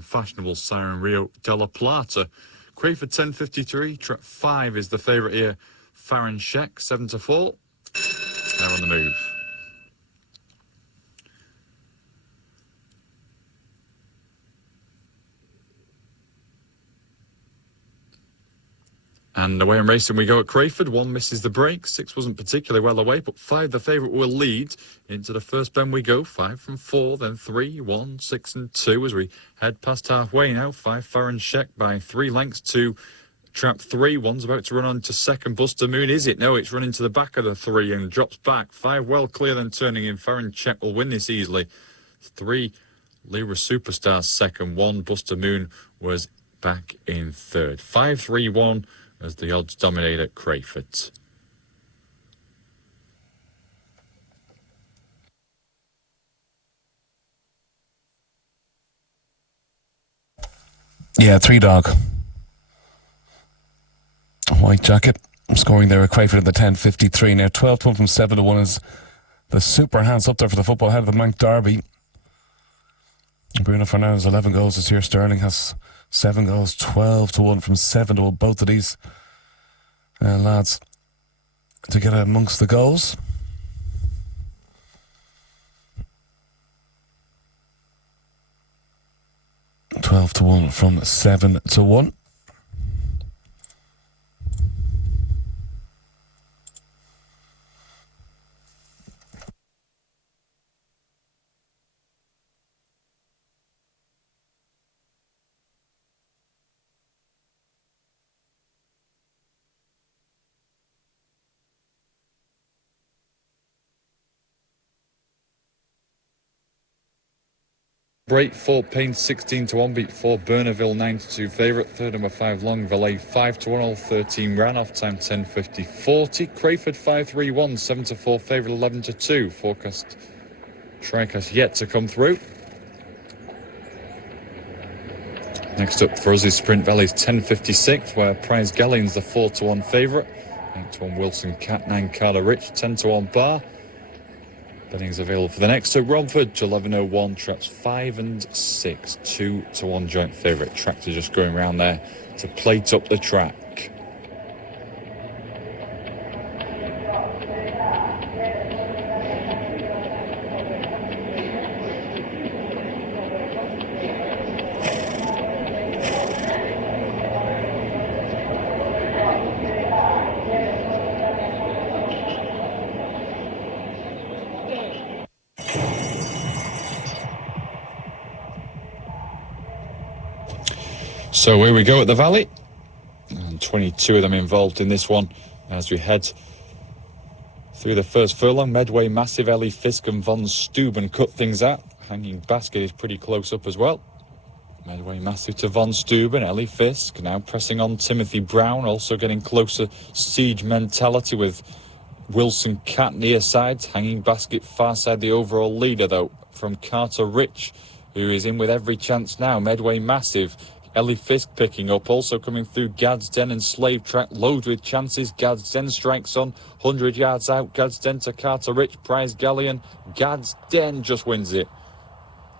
Fashionable Siren Rio de la Plata. Crayford 10.53. Track 5 is the favourite here. Farron Sheck 7 to 4. They're on the move. And away and racing we go at Crayford. 1 misses the break. 6 wasn't particularly well away, but 5, the favourite, will lead. Into the first bend we go. 5 from 4, then 3, 1, 6 and 2 as we head past halfway now. 5 Farron Sheck by 3 lengths to trap 3. 1's about to run on to second. Buster Moon, is it? No, it's running to the back of the 3 and drops back. 5 well clear, then turning in. Farron Sheck will win this easily. 3 Lyra Superstar second. 1 Buster Moon was back in third. 5-3-1 as the odds dominate at Crayford. Yeah, 3 dog. White jacket. Scoring there at Crayford at the 10.53. Now 12 to 1 from 7 to 1 is the super hands up there for the football head of the Mank Derby. Bruno Fernandes 11 goals this year. Sterling has 7 goals. 12 to 1 from 7 to 1. Both of these lads to get amongst the goals. $12 to 1 from 7 to 1. Break 4, Payne 16 to 1, beat 4, Burnaville 9 to 2 favourite. Third number 5, Long Valet 5 to 1, all 13 ran off time 10.50 40. Crayford 5-3-1, 7 to 4 favourite 11 to 2. Forecast Tricast yet to come through. Next up for us is Sprint Valley's 10.56, where Prize Galleon's the 4 to 1 favourite. 8 to 1 Wilson Cat, 9 Carter Rich, 10 to 1 Bar. Betting's available for the next up. Romford to 11.01, traps 5 and 6, 2 to 1 joint favourite. Tractor just going around there to plate up the track. So here we go at the Valley, and 22 of them involved in this one as we head through the first furlong. Medway Massive, Ellie Fisk and Von Steuben cut things out. Hanging Basket is pretty close up as well. Medway Massive to Von Steuben, Ellie Fisk now pressing on Timothy Brown, also getting closer. Siege Mentality with Wilson Cat near sides. Hanging Basket far side the overall leader though from Carter Rich, who is in with every chance now. Medway Massive, Ellie Fisk picking up, also coming through Gadsden and Slave Track, loads with chances. Gadsden strikes on, 100 yards out. Gadsden to Carter Rich, Prize Galleon. Gadsden just wins it.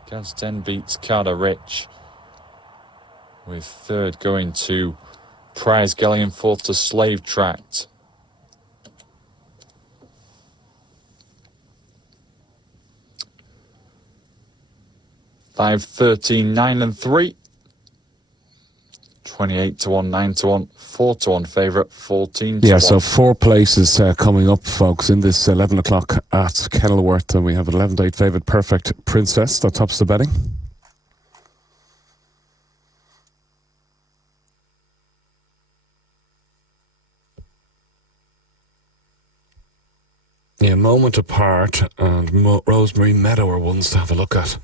Gadsden beats Carter Rich, with third going to Prize Galleon, fourth to Slave Track. Five, 13, 9 and 3. 28 to 1, 9 to 1, 4 to 1 favourite, 14 to 1. Yeah, so 4 places coming up, folks, in this 11 o'clock at Kenilworth. And we have an 11-8 favourite, Perfect Princess, that tops the betting. Yeah, Moment Apart and Rosemary Meadow are ones to have a look at.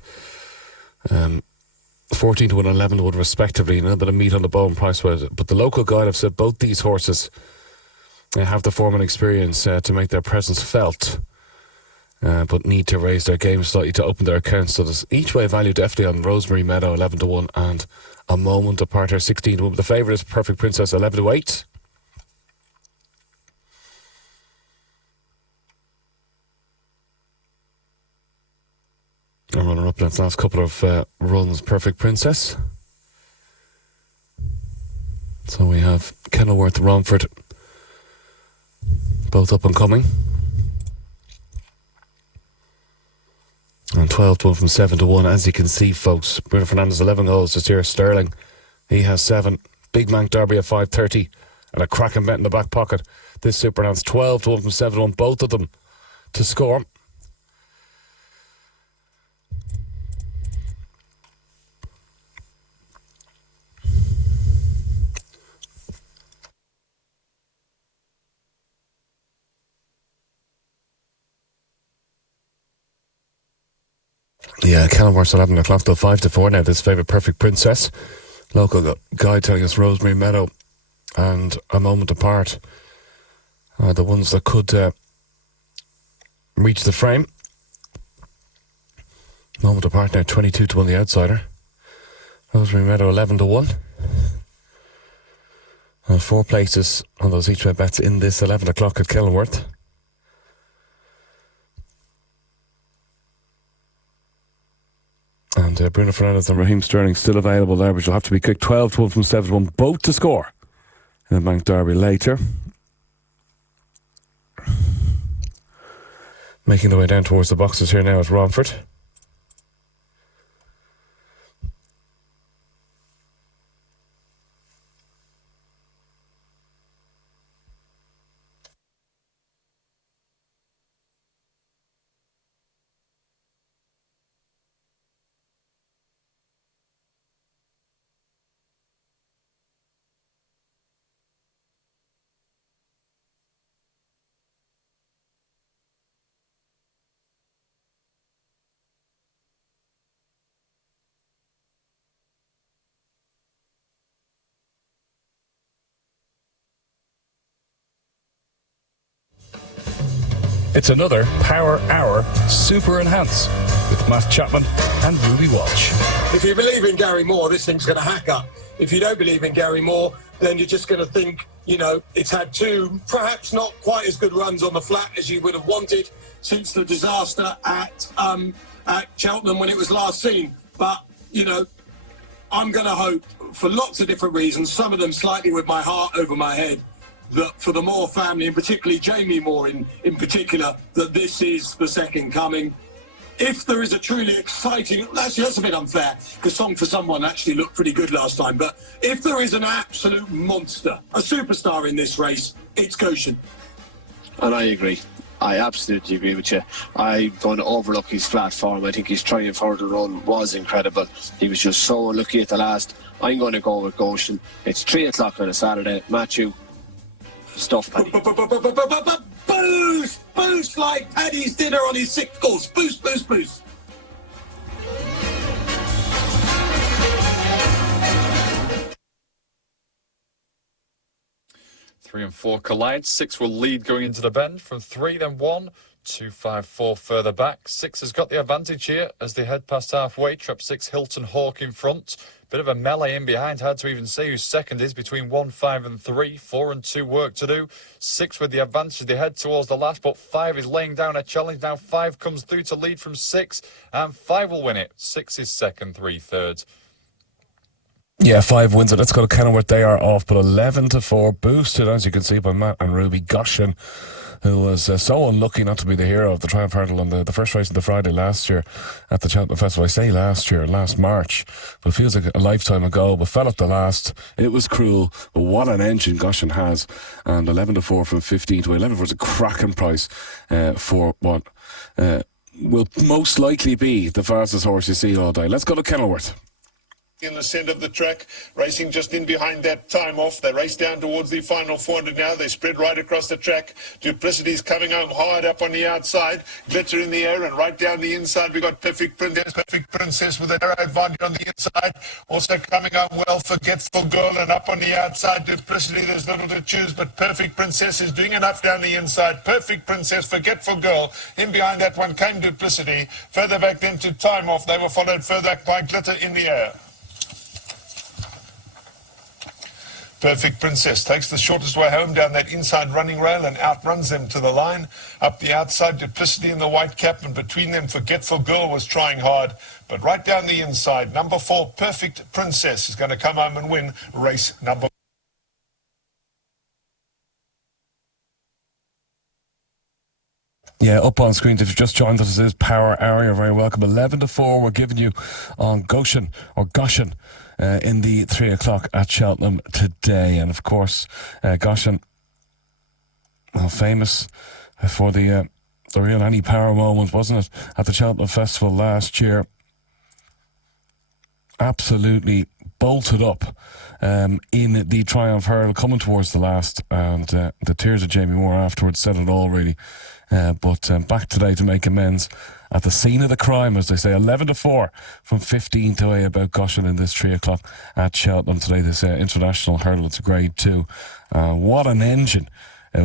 14 to 1, 11 to 1 respectively, and a little bit of meat on the bone price-wise. But the local guide have said both these horses have the form and experience to make their presence felt, but need to raise their game slightly to open their accounts. So there's each way value definitely on Rosemary Meadow, 11 to 1, and A Moment Apart here, 16 to 1. But the favourite is Perfect Princess, 11 to 8. A runner-up in its last couple of runs, Perfect Princess. So we have Kenilworth, Romford, both up and coming. And 12 to 1 from 7 to 1. As you can see, folks, Bruno Fernandez 11 goals this year. Sterling, he has 7. Big Mank Derby at 5.30 and a cracking bet in the back pocket. This Super Nance 12 to 1 from 7 to 1. Both of them to score. Yeah, Kenilworth's 11 o'clock till 5 to 4 now. This favourite, Perfect Princess. Local guide telling us Rosemary Meadow and A Moment Apart are the ones that could reach the frame. Moment Apart now 22 to 1 the outsider. Rosemary Meadow 11 to 1. 4 places on those each way bets in this 11 o'clock at Kenilworth. And Bruno Fernandez and Raheem Sterling still available there, but you'll have to be quick. 12 to 1 from 7 to 1, both to score in the Bank Derby later. Making the way down towards the boxes here now at Romford. It's another Power Hour Super Enhance with Matt Chapman and Ruby Walsh. If you believe in Gary Moore, this thing's going to hack up. If you don't believe in Gary Moore, then you're just going to think, you know, it's had two perhaps not quite as good runs on the flat as you would have wanted since the disaster at Cheltenham when it was last seen. But, you know, I'm going to hope, for lots of different reasons, some of them slightly with my heart over my head, that for the Moore family, and particularly Jamie Moore in particular, that this is the second coming. If there is a truly exciting, actually that's a bit unfair, because Song for Someone actually looked pretty good last time, but if there is an absolute monster, a superstar in this race, it's Goshen. And I agree. I absolutely agree with you. I'm going to overlook his flat form. I think his trying for the run was incredible. He was just so unlucky at the last. I'm going to go with Goshen. It's 3 o'clock on a Saturday. Matthew, stuff Paddy. Boost! Boost like Paddy's dinner on his 6th course. Boost, boost, boost. Three and four collide. 6 will lead going into the bend. From 3, then 1, 2, 5, 4 further back. 6 has got the advantage here as they head past halfway. Trap 6, Hilton Hawk in front. Bit of a melee in behind. Hard to even say who second is between 1, 5 and 3. 4 and 2 work to do. 6 with the advantage. They head towards the last, but 5 is laying down a challenge. Now 5 comes through to lead from 6, and 5 will win it. 6 is second, 3 third. Yeah, 5 wins it. Let's go to Kenilworth. They are off, but 11-4, boosted, as you can see, by Matt and Ruby Goshen, who was so unlucky not to be the hero of the Triumph Hurdle on the first race of the Friday last year at the Cheltenham Festival. I say last year, last March, but it feels like a lifetime ago, but fell at the last. It was cruel, but what an engine Goshen has. And 11-4 from 15 to 11 was a cracking price for what will most likely be the fastest horse you see all day. Let's go to Kenilworth. In the centre of the track, racing just in behind that time off. They race down towards the final 400 now. They spread right across the track. Duplicity's coming home hard up on the outside. Glitter in the air, and right down the inside we got Perfect Princess with a narrow advantage on the inside. Also coming home well, Forgetful Girl, and up on the outside Duplicity. There's little to choose, but Perfect Princess is doing enough down the inside. Perfect Princess, Forgetful Girl. In behind that one came Duplicity. Further back then to time off. They were followed further back by Glitter in the air. Perfect Princess takes the shortest way home down that inside running rail and outruns them to the line. Up the outside, Duplicity in the white cap, and between them, Forgetful Girl was trying hard. But right down the inside, number 4, Perfect Princess, is going to come home and win race number 1. Yeah, up on screen, if you've just joined us, this is Power Hour. You're very welcome. 11-4, we're giving you on Goshen, in the 3 o'clock at Cheltenham today. And of course, Goshen, well, famous for the real Annie Power moment, wasn't it, at the Cheltenham Festival last year? Absolutely bolted up in the Triumph Hurdle, coming towards the last, and the tears of Jamie Moore afterwards said it all, really. But back today to make amends at the scene of the crime, as they say. 11-4 from 15 to 8 about Goshen in this 3 o'clock at Cheltenham today. This international hurdle, it's a grade 2. What an engine.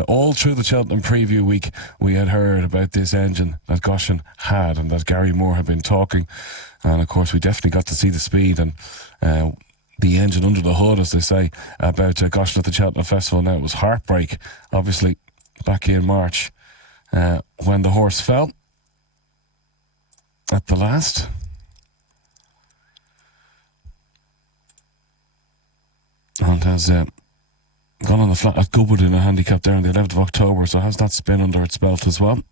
All through the Cheltenham preview week, we had heard about this engine that Goshen had and that Gary Moore had been talking. And of course, we definitely got to see the speed and the engine under the hood, as they say, about Goshen at the Cheltenham Festival. Now, it was heartbreak, obviously, back in March when the horse fell at the last. And has gone on the flat at Goodwood in a handicap there on the 11th of October, so has that spin under its belt as well.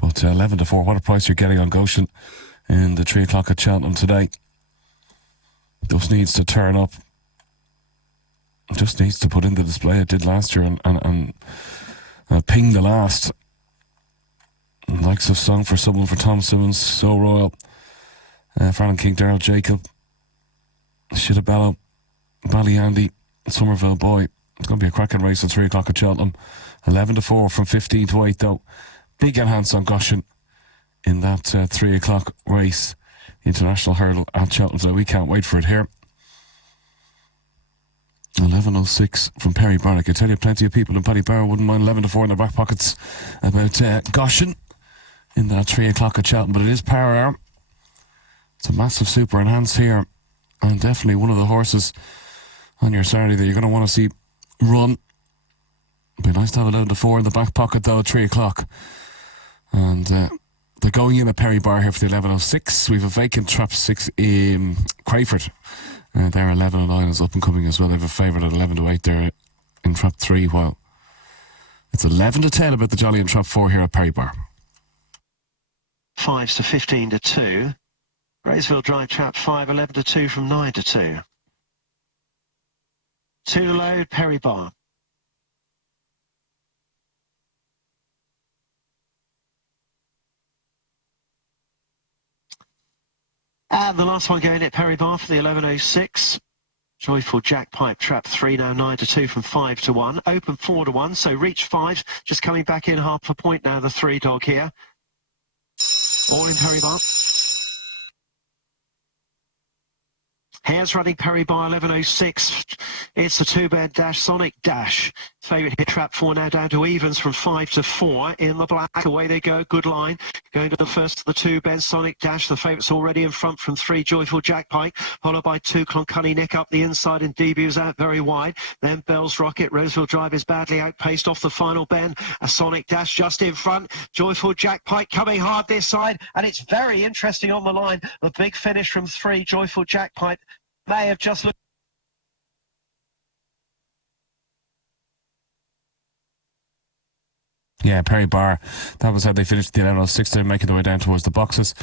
But 11-4, what a price you're getting on Goshen in the 3 o'clock at Cheltenham today. Just needs to turn up. Just needs to put in the display it did last year and ping the last. Likes of Song for Someone for Tom Simmons, So Royal, Farron King, Daryl Jacob, Shittabello, Ballyandy, Somerville Boy. It's going to be a cracking race at 3 o'clock at Cheltenham. 11-4 from 15 to 8 though. Big enhance on Goshen in that 3 o'clock race. The international hurdle at Cheltenham. So we can't wait for it here. 11.06 from Perry Barr. I can tell you plenty of people in Paddy Power wouldn't mind 11-4 in their back pockets about Goshen in that 3 o'clock at Cheltenham, but it is Power Hour. It's a massive super enhanced here, and definitely one of the horses on your Saturday that you're going to want to see run. It'd be nice to have 11-4 in the back pocket though at 3 o'clock. And they're going in at Perry Barr here for the 11.06. We have a vacant trap 6 in Crayford. Their 11.09 is up and coming as well. They have a favourite at 11-8 there in trap 3, while it's 11-10 about the Jolly in trap 4 here at Perry Barr. 5s to 15-2. Graysville Drive trap 5, 11-2 from 9-2. 2 to load, Perry Barr. And the last one going at Perry Barr for the 11.06. Joyful Jack Pipe trap 3 now 9-2 from 5-1. Open 4-1, so reach 5. Just coming back in half a point now, the 3 dog here. All in Perry Barr. Hares running Perry Barr 11.06. It's the 2-bed dash, Sonic Dash. Favourite hit trap 4 now down to evens from 5-4 in the black. Away they go, good line. Going to the first of the 2-bed, Sonic Dash. The favourite's already in front from 3, Joyful Jack Pike. Followed by 2, Cloncunny Nick up the inside and debuts out very wide. Then Bell's Rocket. Roseville Drive is badly outpaced off the final bend. A Sonic Dash just in front. Joyful Jack Pike coming hard this side. And it's very interesting on the line. The big finish from 3, Joyful Jack Pike. May have just looked. Yeah, Perry Barr. That was how they finished the 11.06. They're making their way down towards the boxes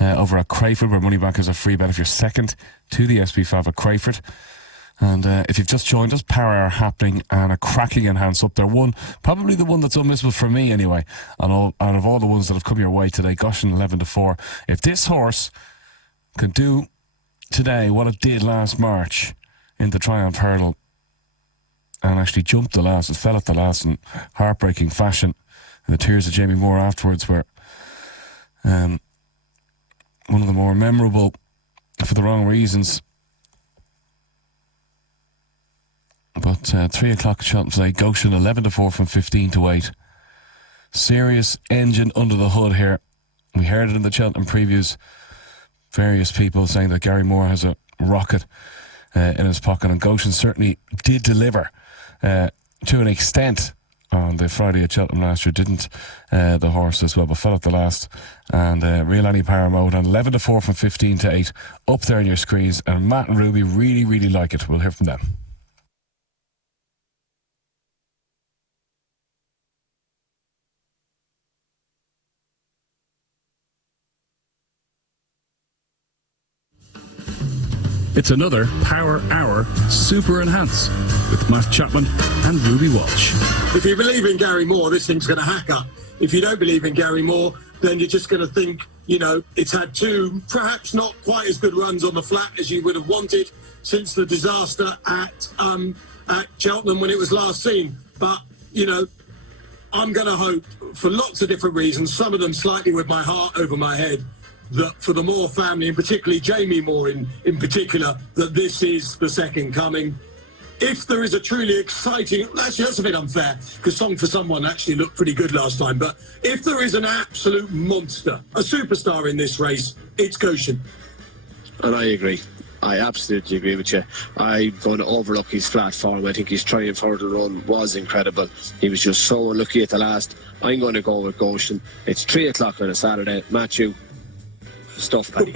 over at Crayford, where money back is a free bet if you're second to the SB5 at Crayford. And if you've just joined us, Power Hour happening and a cracking enhance up there. Probably the one that's unmissable for me anyway. And out of all the ones that have come your way today, Goshen 11-4. If this horse can do today what it did last March in the Triumph Hurdle and actually jumped the last, it fell at the last in heartbreaking fashion, and the tears of Jamie Moore afterwards were one of the more memorable for the wrong reasons. But 3 o'clock at Cheltenham today, Goshen 11-4 from 15-8. Serious engine under the hood here. We heard it in the Cheltenham previews. Various people saying that Gary Moore has a rocket in his pocket, and Goshen certainly did deliver to an extent on the Friday at Cheltenham last year. Didn't the horse as well, but fell at the last. And real Annie Power mode, and 11-4 from 15-8 up there in your screens. And Matt and Ruby really, really like it. We'll hear from them. It's another Power Hour Super Enhance with Matt Chapman and Ruby Walsh. If you believe in Gary Moore, this thing's going to hack up. If you don't believe in Gary Moore, then you're just going to think, you know, it's had 2 perhaps not quite as good runs on the flat as you would have wanted since the disaster at Cheltenham when it was last seen. But, you know, I'm going to hope for lots of different reasons, some of them slightly with my heart over my head, that for the Moore family, and particularly Jamie Moore in particular, that this is the second coming. If there is a truly exciting... Actually, that's a bit unfair, because Song for Someone actually looked pretty good last time. But if there is an absolute monster, a superstar in this race, it's Goshen. And I agree. I absolutely agree with you. I'm going to overlook his flat form. I think his Triumph Hurdle run was incredible. He was just so unlucky at the last. I'm going to go with Goshen. It's 3 o'clock on a Saturday. Matthew, stuff, Paddy.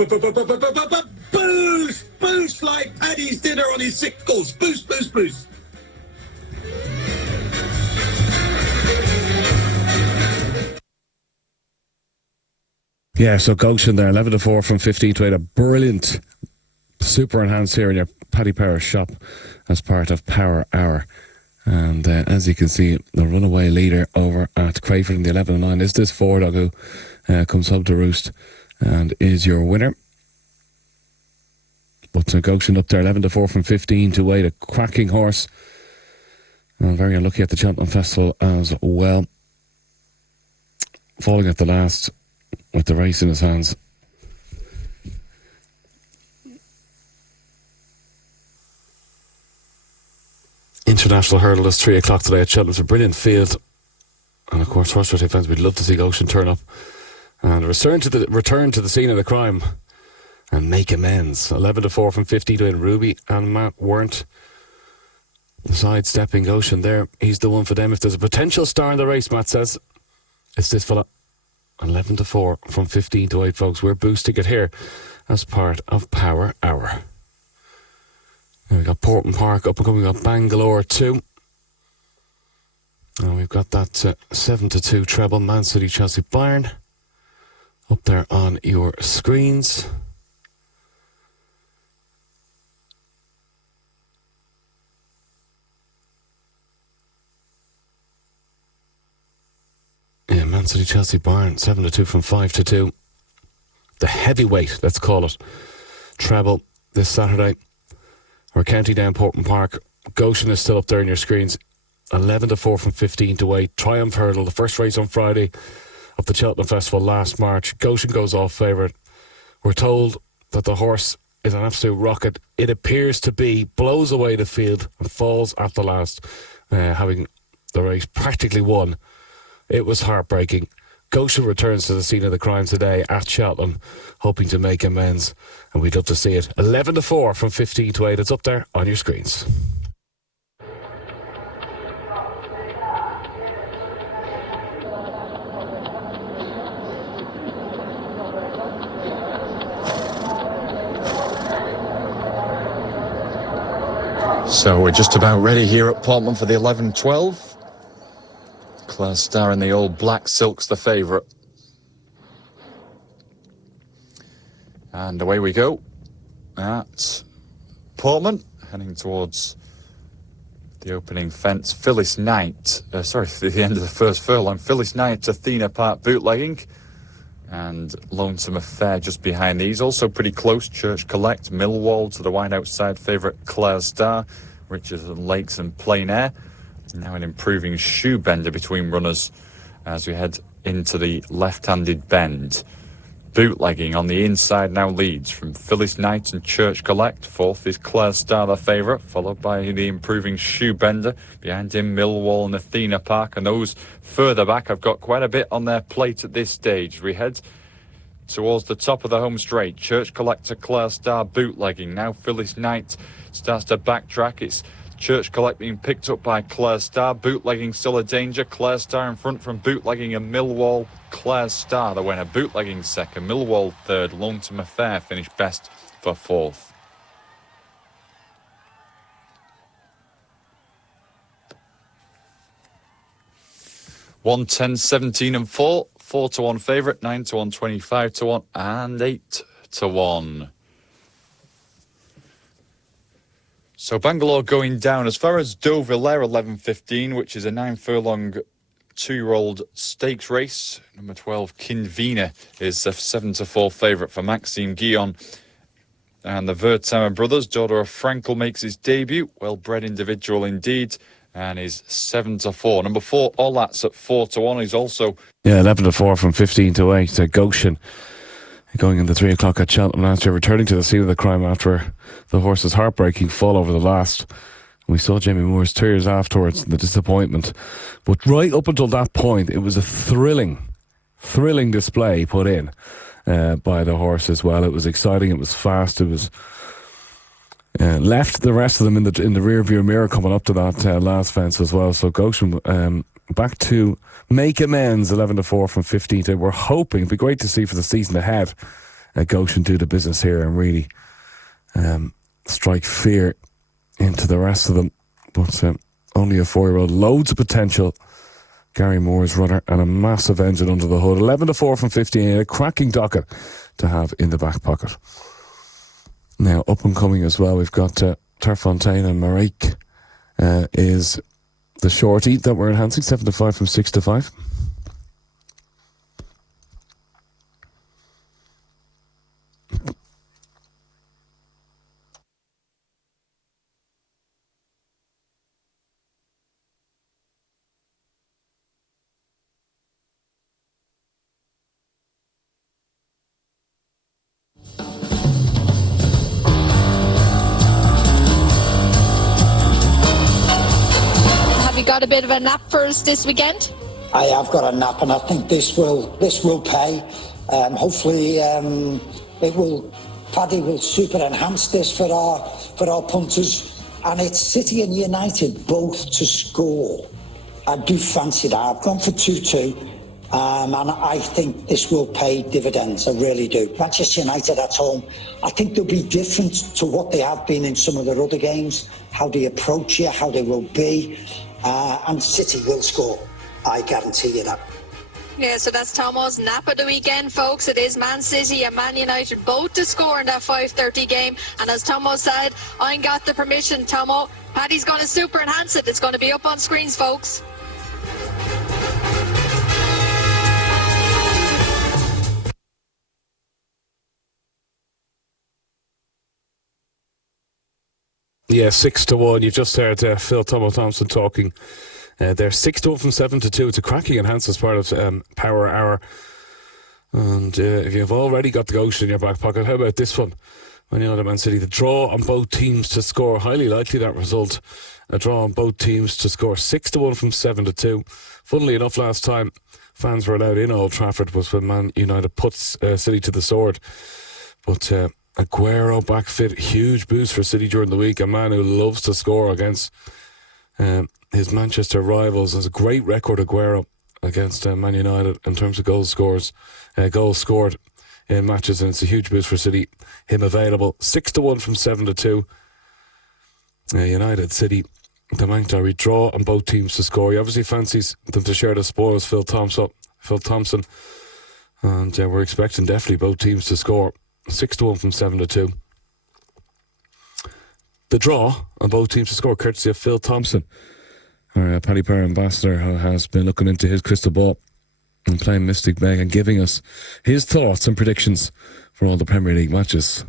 Boost! Boost like Paddy's dinner on his 6 course. Boost, boost, boost. Yeah, so Goshen there, 11-4 from 15-8. A brilliant super enhanced here in your Paddy Power shop as part of Power Hour. And as you can see, the runaway leader over at Crayford in the 11-9 is this 4-dog who comes home to roost and is your winner. But Goshen up there, 11-4 from 15-8. A cracking horse. And very unlucky at the Cheltenham Festival as well. Falling at the last with the race in his hands. international hurdle is 3 o'clock today at Cheltenham. It's a brilliant field. And of course, horse racing fans, we'd love to see Goshen turn up and return to the scene of the crime and make amends. 11-4 from 15 to win. Ruby and Matt weren't sidestepping Goshen there. He's the one for them. If there's a potential star in the race, Matt says, it's this fella. 11-4 from 15 to 8, folks. We're boosting it here as part of Power Hour. Now we've got Portman Park up and coming. We've got Bangalore 2. And we've got that 7-2 treble, Man City, Chelsea, Bayern, up there on your screens. Yeah, Man City, Chelsea, Bayern, 7-2 from 5-2. The heavyweight, let's call it, treble this Saturday. We're counting down Portman Park. Goshen is still up there on your screens. 11-4 from 15 to 8. Triumph Hurdle, the first race on Friday of the Cheltenham Festival last March. Goshen goes off favourite. We're told that the horse is an absolute rocket. It appears to be, blows away the field and falls at the last, having the race practically won. It was heartbreaking. Goshen returns to the scene of the crime today at Cheltenham, hoping to make amends, and we'd love to see it. 11-4 from 15 to 8. It's up there on your screens. So we're just about ready here at Portman for the 11-12. Claire Star in the old black silk's the favourite. And away we go at Portman, heading towards the opening fence. Phyllis Knight, the end of the first furlong. Phyllis Knight, Athena Park bootlegging, and Lonesome Affair just behind these. Also pretty close, Church Collect, Millwall to the wide outside favourite Claire Star, Riches and Lakes and Plain Air. Now an improving shoe bender between runners as we head into the left-handed bend. Bootlegging on the inside now leads from Phyllis Knight and Church Collect. Fourth is Claire Star, the favourite, followed by the improving shoe bender. Behind him, Millwall and Athena Park. And those further back have got quite a bit on their plate at this stage. We head towards the top of the home straight. Church Collect to Claire Star bootlegging. Now Phyllis Knight starts to backtrack. It's Church Collect being picked up by Claire Star. Bootlegging still a danger. Claire Star in front from Bootlegging and Millwall. Claire Star the winner. Bootlegging second. Millwall third. Lonesome Affair finished best for fourth. One 10, 17 and 4. 4-1 favourite. 9-1, 25-1 and 8-1. So Bangalore going down. As far as Deauville, 11:15, which is a 9-furlong 2-year-old stakes race. Number 12, Kinvina, is a 7-4 favourite for Maxime Guillon. And the Wertheimer brothers, daughter of Frankel, makes his debut. Well-bred individual indeed, and is 7-4. Number 4, Olatz at 4-1. He's also 11-4 from 15 to 8. Goshen going into 3 o'clock at Cheltenham last year, returning to the scene of the crime after the horse's heartbreaking fall over the last. We saw Jamie Moore's tears afterwards, the disappointment. But right up until that point, it was a thrilling display put in by the horse as well. It was exciting, it was fast, it was left the rest of them in the rear view mirror coming up to that last fence as well. So Goshen back to make amends, 11-4 from 15 to. We're hoping, it'd be great to see for the season ahead, Goshen do the business here and really strike fear into the rest of them. But only a 4-year-old, loads of potential. Gary Moore's runner and a massive engine under the hood. 11-4 from 15, a cracking docket to have in the back pocket. Now up and coming as well, we've got Terfontaine and Marique is the shorty that we're enhancing, 7-5 from 6-5. got a bit of a nap for us this weekend? I have got a nap, and I think this will pay. Hopefully, Paddy will super enhance this for our punters, and it's City and United both to score. I do fancy that. I've gone for 2-2, and I think this will pay dividends. I really do. Manchester United at home, I think they'll be different to what they have been in some of their other games. How they approach you, how they will be, and City will score. I guarantee you that. Yeah, so that's Tomo's nap of the weekend, folks. It is Man City and Man United both to score in that 5:30 game. And as Tomo said, I ain't got the permission, Tomo. Paddy's going to super enhance it. It's going to be up on screens, folks. Yeah, 6-1. You've just heard Phil Tomo Thompson talking. They're 6-1 from 7-2. It's a cracking enhance as part of Power Hour. And if you've already got the Goshen in your back pocket, how about this one? Man United, Man City, the draw on both teams to score. Highly likely that result. A draw on both teams to score 6-1 from 7-2. Funnily enough, last time fans were allowed in Old Trafford was when Man United puts City to the sword. But Aguero back fit, huge boost for City during the week. A man who loves to score against his Manchester rivals. Has a great record, Aguero, against Man United in terms of goals scored in matches, and it's a huge boost for City. Him available 6-1 from 7-2. United, City, the Manc Derby draw on both teams to score. He obviously fancies them to share the spoils, Phil Thompson, and we're expecting definitely both teams to score 6-1 from 7-2. The draw on both teams to score, courtesy of Phil Thompson, our Paddy Power ambassador, who has been looking into his crystal ball and playing Mystic Bag and giving us his thoughts and predictions for all the Premier League matches.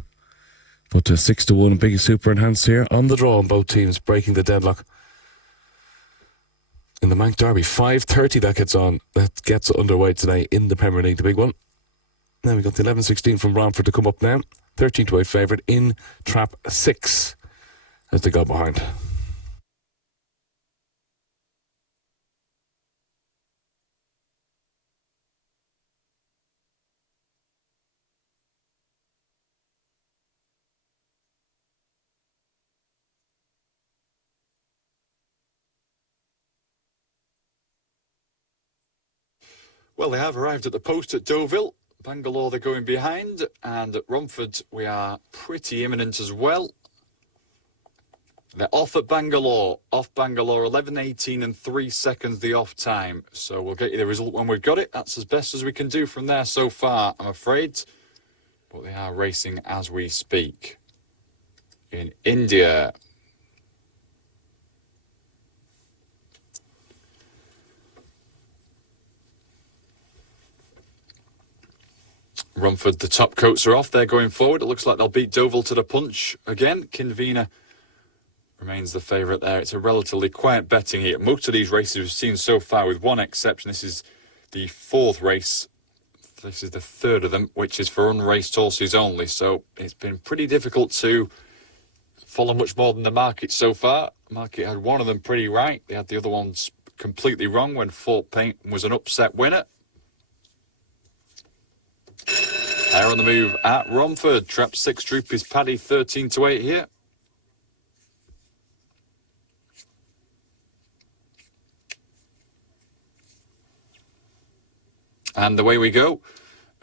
But 6-1, big super enhanced here on the draw on both teams, breaking the deadlock in the Manc Derby. 5:30 that gets underway today in the Premier League, the big one. Then we got the 11-16 from Romford to come up now. 13-8 favourite in trap 6 as they go behind. Well, they have arrived at the post at Deauville. Bangalore, they're going behind. And at Romford, we are pretty imminent as well. They're off at Bangalore. Off Bangalore, 11:18 and 3 seconds the off time. So we'll get you the result when we've got it. That's as best as we can do from there so far, I'm afraid. But they are racing as we speak. In India. Romford, the top coats are off. They're going forward. It looks like they'll beat Deauville to the punch again. Kinvina remains the favourite there. It's a relatively quiet betting here. Most of these races we've seen so far, with one exception. This is the fourth race. This is the third of them, which is for unraced horses only. So it's been pretty difficult to follow much more than the market so far. The market had one of them pretty right. They had the other ones completely wrong when Fort Payne was an upset winner. They're on the move at Romford. Trap 6, Droopy's Paddy, 13-8 here. And away we go.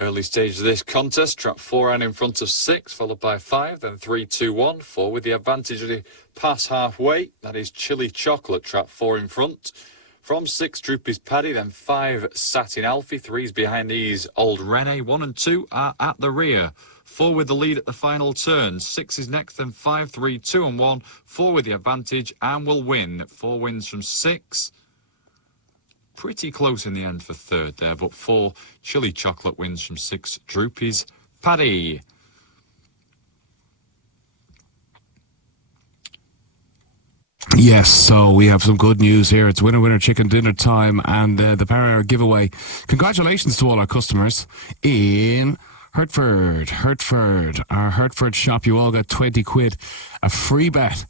Early stage of this contest. Trap 4 and in front of 6, followed by 5, then 3, 2, 1. 4 with the advantage of the pass halfway. That is Chili Chocolate. Trap 4 in front. From 6, Droopy's Paddy, then 5, Satin Alfie. 3's behind these, Old Rene. 1 and 2 are at the rear. 4 with the lead at the final turn. 6 is next, then 5, 3, 2 and 1. 4 with the advantage and will win. 4 wins from 6. Pretty close in the end for third there, but 4, Chili Chocolate wins from 6, Droopy's Paddy. Yes, so we have some good news here. It's winner chicken dinner time, and the Power Hour giveaway. Congratulations to all our customers in Hertford, our Hertford shop. You all got 20 quid, a free bet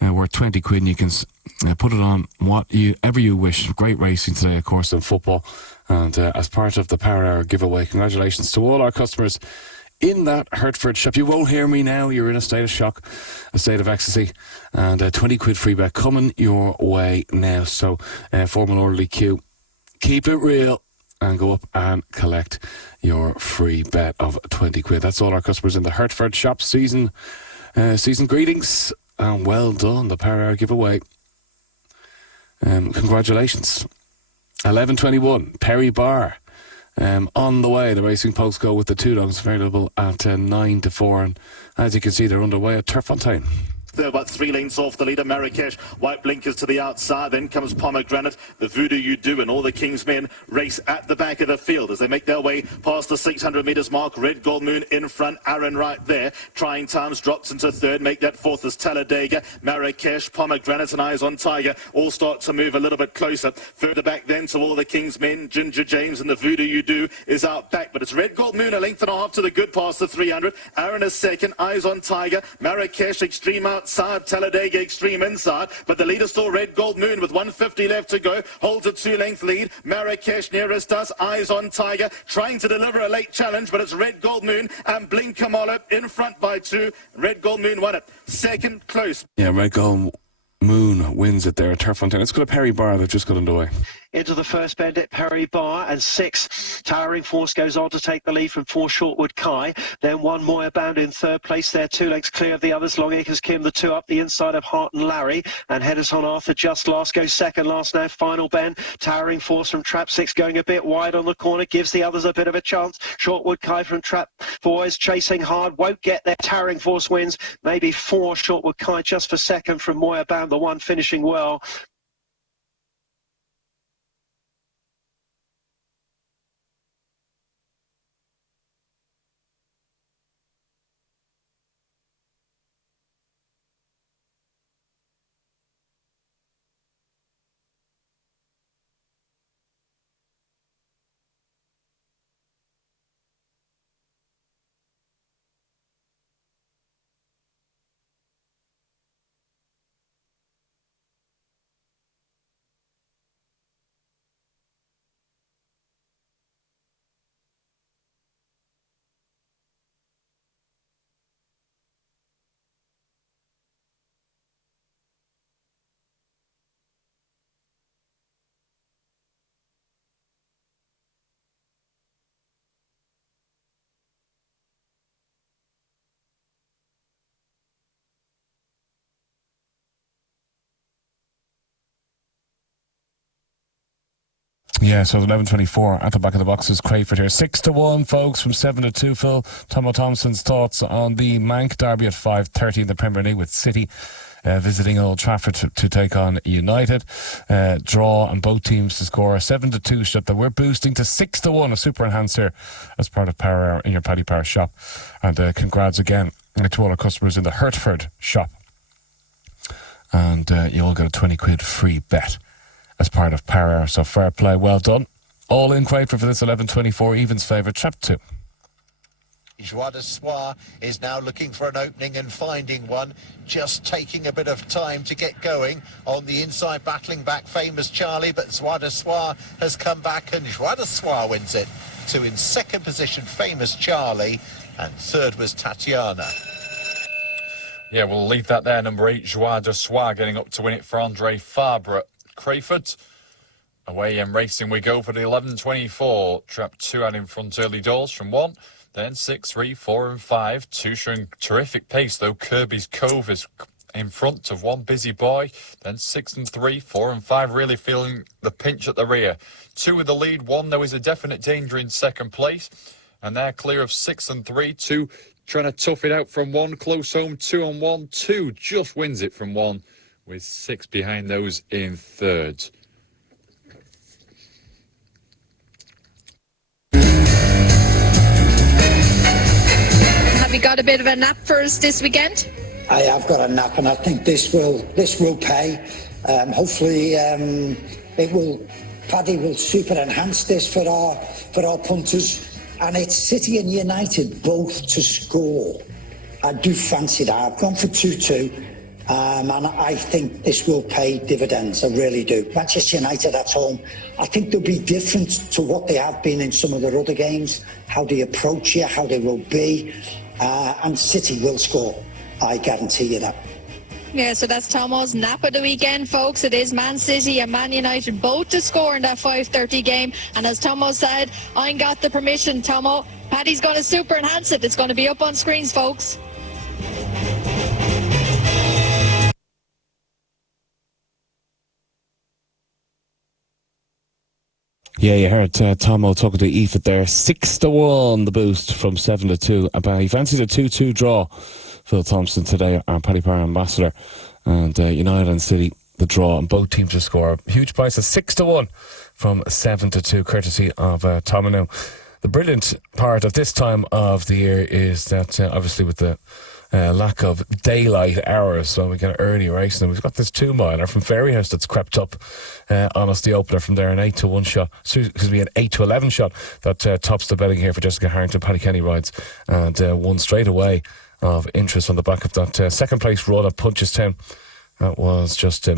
worth 20 quid, and you can put it on whatever you wish. Great racing today, of course, in football. And as part of the Power Hour giveaway, congratulations to all our customers in that Hertford shop. You won't hear me now. You're in a state of shock, a state of ecstasy. And 20 quid free bet coming your way now. So form an orderly queue. Keep it real and go up and collect your free bet of 20 quid. That's all our customers in the Hertford shop. Season greetings and well done. The Power Hour giveaway. Congratulations. 11:21, Perry Bar. On the way, the Racing Post go with the two dogs available at 9 to 4. And as you can see, they're underway at Turffontein. They're about 3 lengths off the leader, Marrakesh. White blinkers to the outside. Then comes Pomegranate, the Voodoo You Do, and all the King's Men race at the back of the field as they make their way past the 600 metres mark. Red Gold Moon in front, Aaron right there. Trying Times drops into third. Make that fourth as Talladega, Marrakesh, Pomegranate, and Eyes on Tiger all start to move a little bit closer. Further back then to all the King's Men. Ginger James and the Voodoo You Do is out back, but it's Red Gold Moon a length and a half to the good past the 300. Aaron is second. Eyes on Tiger, Marrakesh extreme outside, Talladega extreme inside, but the leader still Red Gold Moon with 150 left to go, holds a 2-length lead. Marrakesh nearest us, Eyes on Tiger, trying to deliver a late challenge, but it's Red Gold Moon and Blink Kamala in front by 2. Red Gold Moon won it. Second close. Yeah, Red Gold Moon wins it there at Turffontein. Let's go to Perry Bar. They've just got underway. Into the first bend at Perry Bar, and 6 Towering Force goes on to take the lead from 4 Shortwood Kai. Then 1 Moya Bound in third place there, 2 lengths clear of the others. Long Acres Kim, the 2 up the inside of Hart and Larry, and Headers on Arthur just last goes second last now. Final bend, Towering Force from Trap 6 going a bit wide on the corner, gives the others a bit of a chance. Shortwood Kai from Trap 4 is chasing hard, won't get there. Towering Force wins, maybe 4 Shortwood Kai just for second from Moya Bound, the 1 finishing well. Yeah, so 11:24 at the back of the boxes. Crayford here, 6 to 1, folks, from 7 to 2. Phil Tomo Thompson's thoughts on the Mank derby at 5:30 in the Premier League with City visiting Old Trafford to take on United. Draw and both teams to score 7 to 2. Shut that we're boosting to 6 to 1. A super enhancer as part of Power Hour in your Paddy Power shop. And congrats again to all our customers in the Hertford shop. And you all get a 20 quid free bet as part of Power Hour. So fair play, well done. All in Crayford for this 11:24 evens favourite, Trap 2. Joie de Soir is now looking for an opening and finding one, just taking a bit of time to get going on the inside, battling back Famous Charlie, but Joie de Soir has come back and Joie de Soir wins it. 2 in second position, Famous Charlie, and third was Tatiana. Yeah, we'll leave that there. Number 8, Joie de Soir, getting up to win it for Andre Fabre. Crayford. Away and racing we go for the 11:24. Trap 2 out in front early doors from 1. Then 6, 3, 4 and 5. 2 showing terrific pace though. Kirby's Cove is in front of 1 Busy Boy. Then 6 and 3, 4 and 5 really feeling the pinch at the rear. 2 with the lead. 1 though is a definite danger in second place. And they're clear of 6 and 3. 2 trying to tough it out from 1. Close home 2 on 1. 2 just wins it from 1. With 6 behind those in third. Have you got a bit of a nap for us this weekend? I have got a nap, and I think this will pay. Hopefully, Paddy will super enhance this for our punters, and it's City and United both to score. I do fancy that. I've gone for 2-2. And I think this will pay dividends, I really do. Manchester United at home, I think they'll be different to what they have been in some of their other games, how they approach you, how they will be, and City will score, I guarantee you that. Yeah, so that's Tomo's nap of the weekend, folks. It is Man City and Man United both to score in that 5:30 game. And as Tomo said, I got the permission, Tomo. Paddy's going to super enhance it. It's going to be up on screens, folks. Yeah, you heard Tomo talking to Aoife there. 6-1 the boost from 7-2. He fancies a 2-2 draw. Phil Thompson today, our Paddy Power ambassador, and United and City the draw, and both teams to score. Huge price of 6-1 from 7-2, courtesy of Tomo. The brilliant part of this time of the year is that obviously with the lack of daylight hours, so we get early racing. We've got this 2-miler from Fairyhouse that's crept up on us, the opener from there, an 8-1 shot, excuse me, an 8-11 shot that tops the betting here for Jessica Harrington. Paddy Kenny rides and won straight away of interest on the back of that second place run at Punchestown. That was just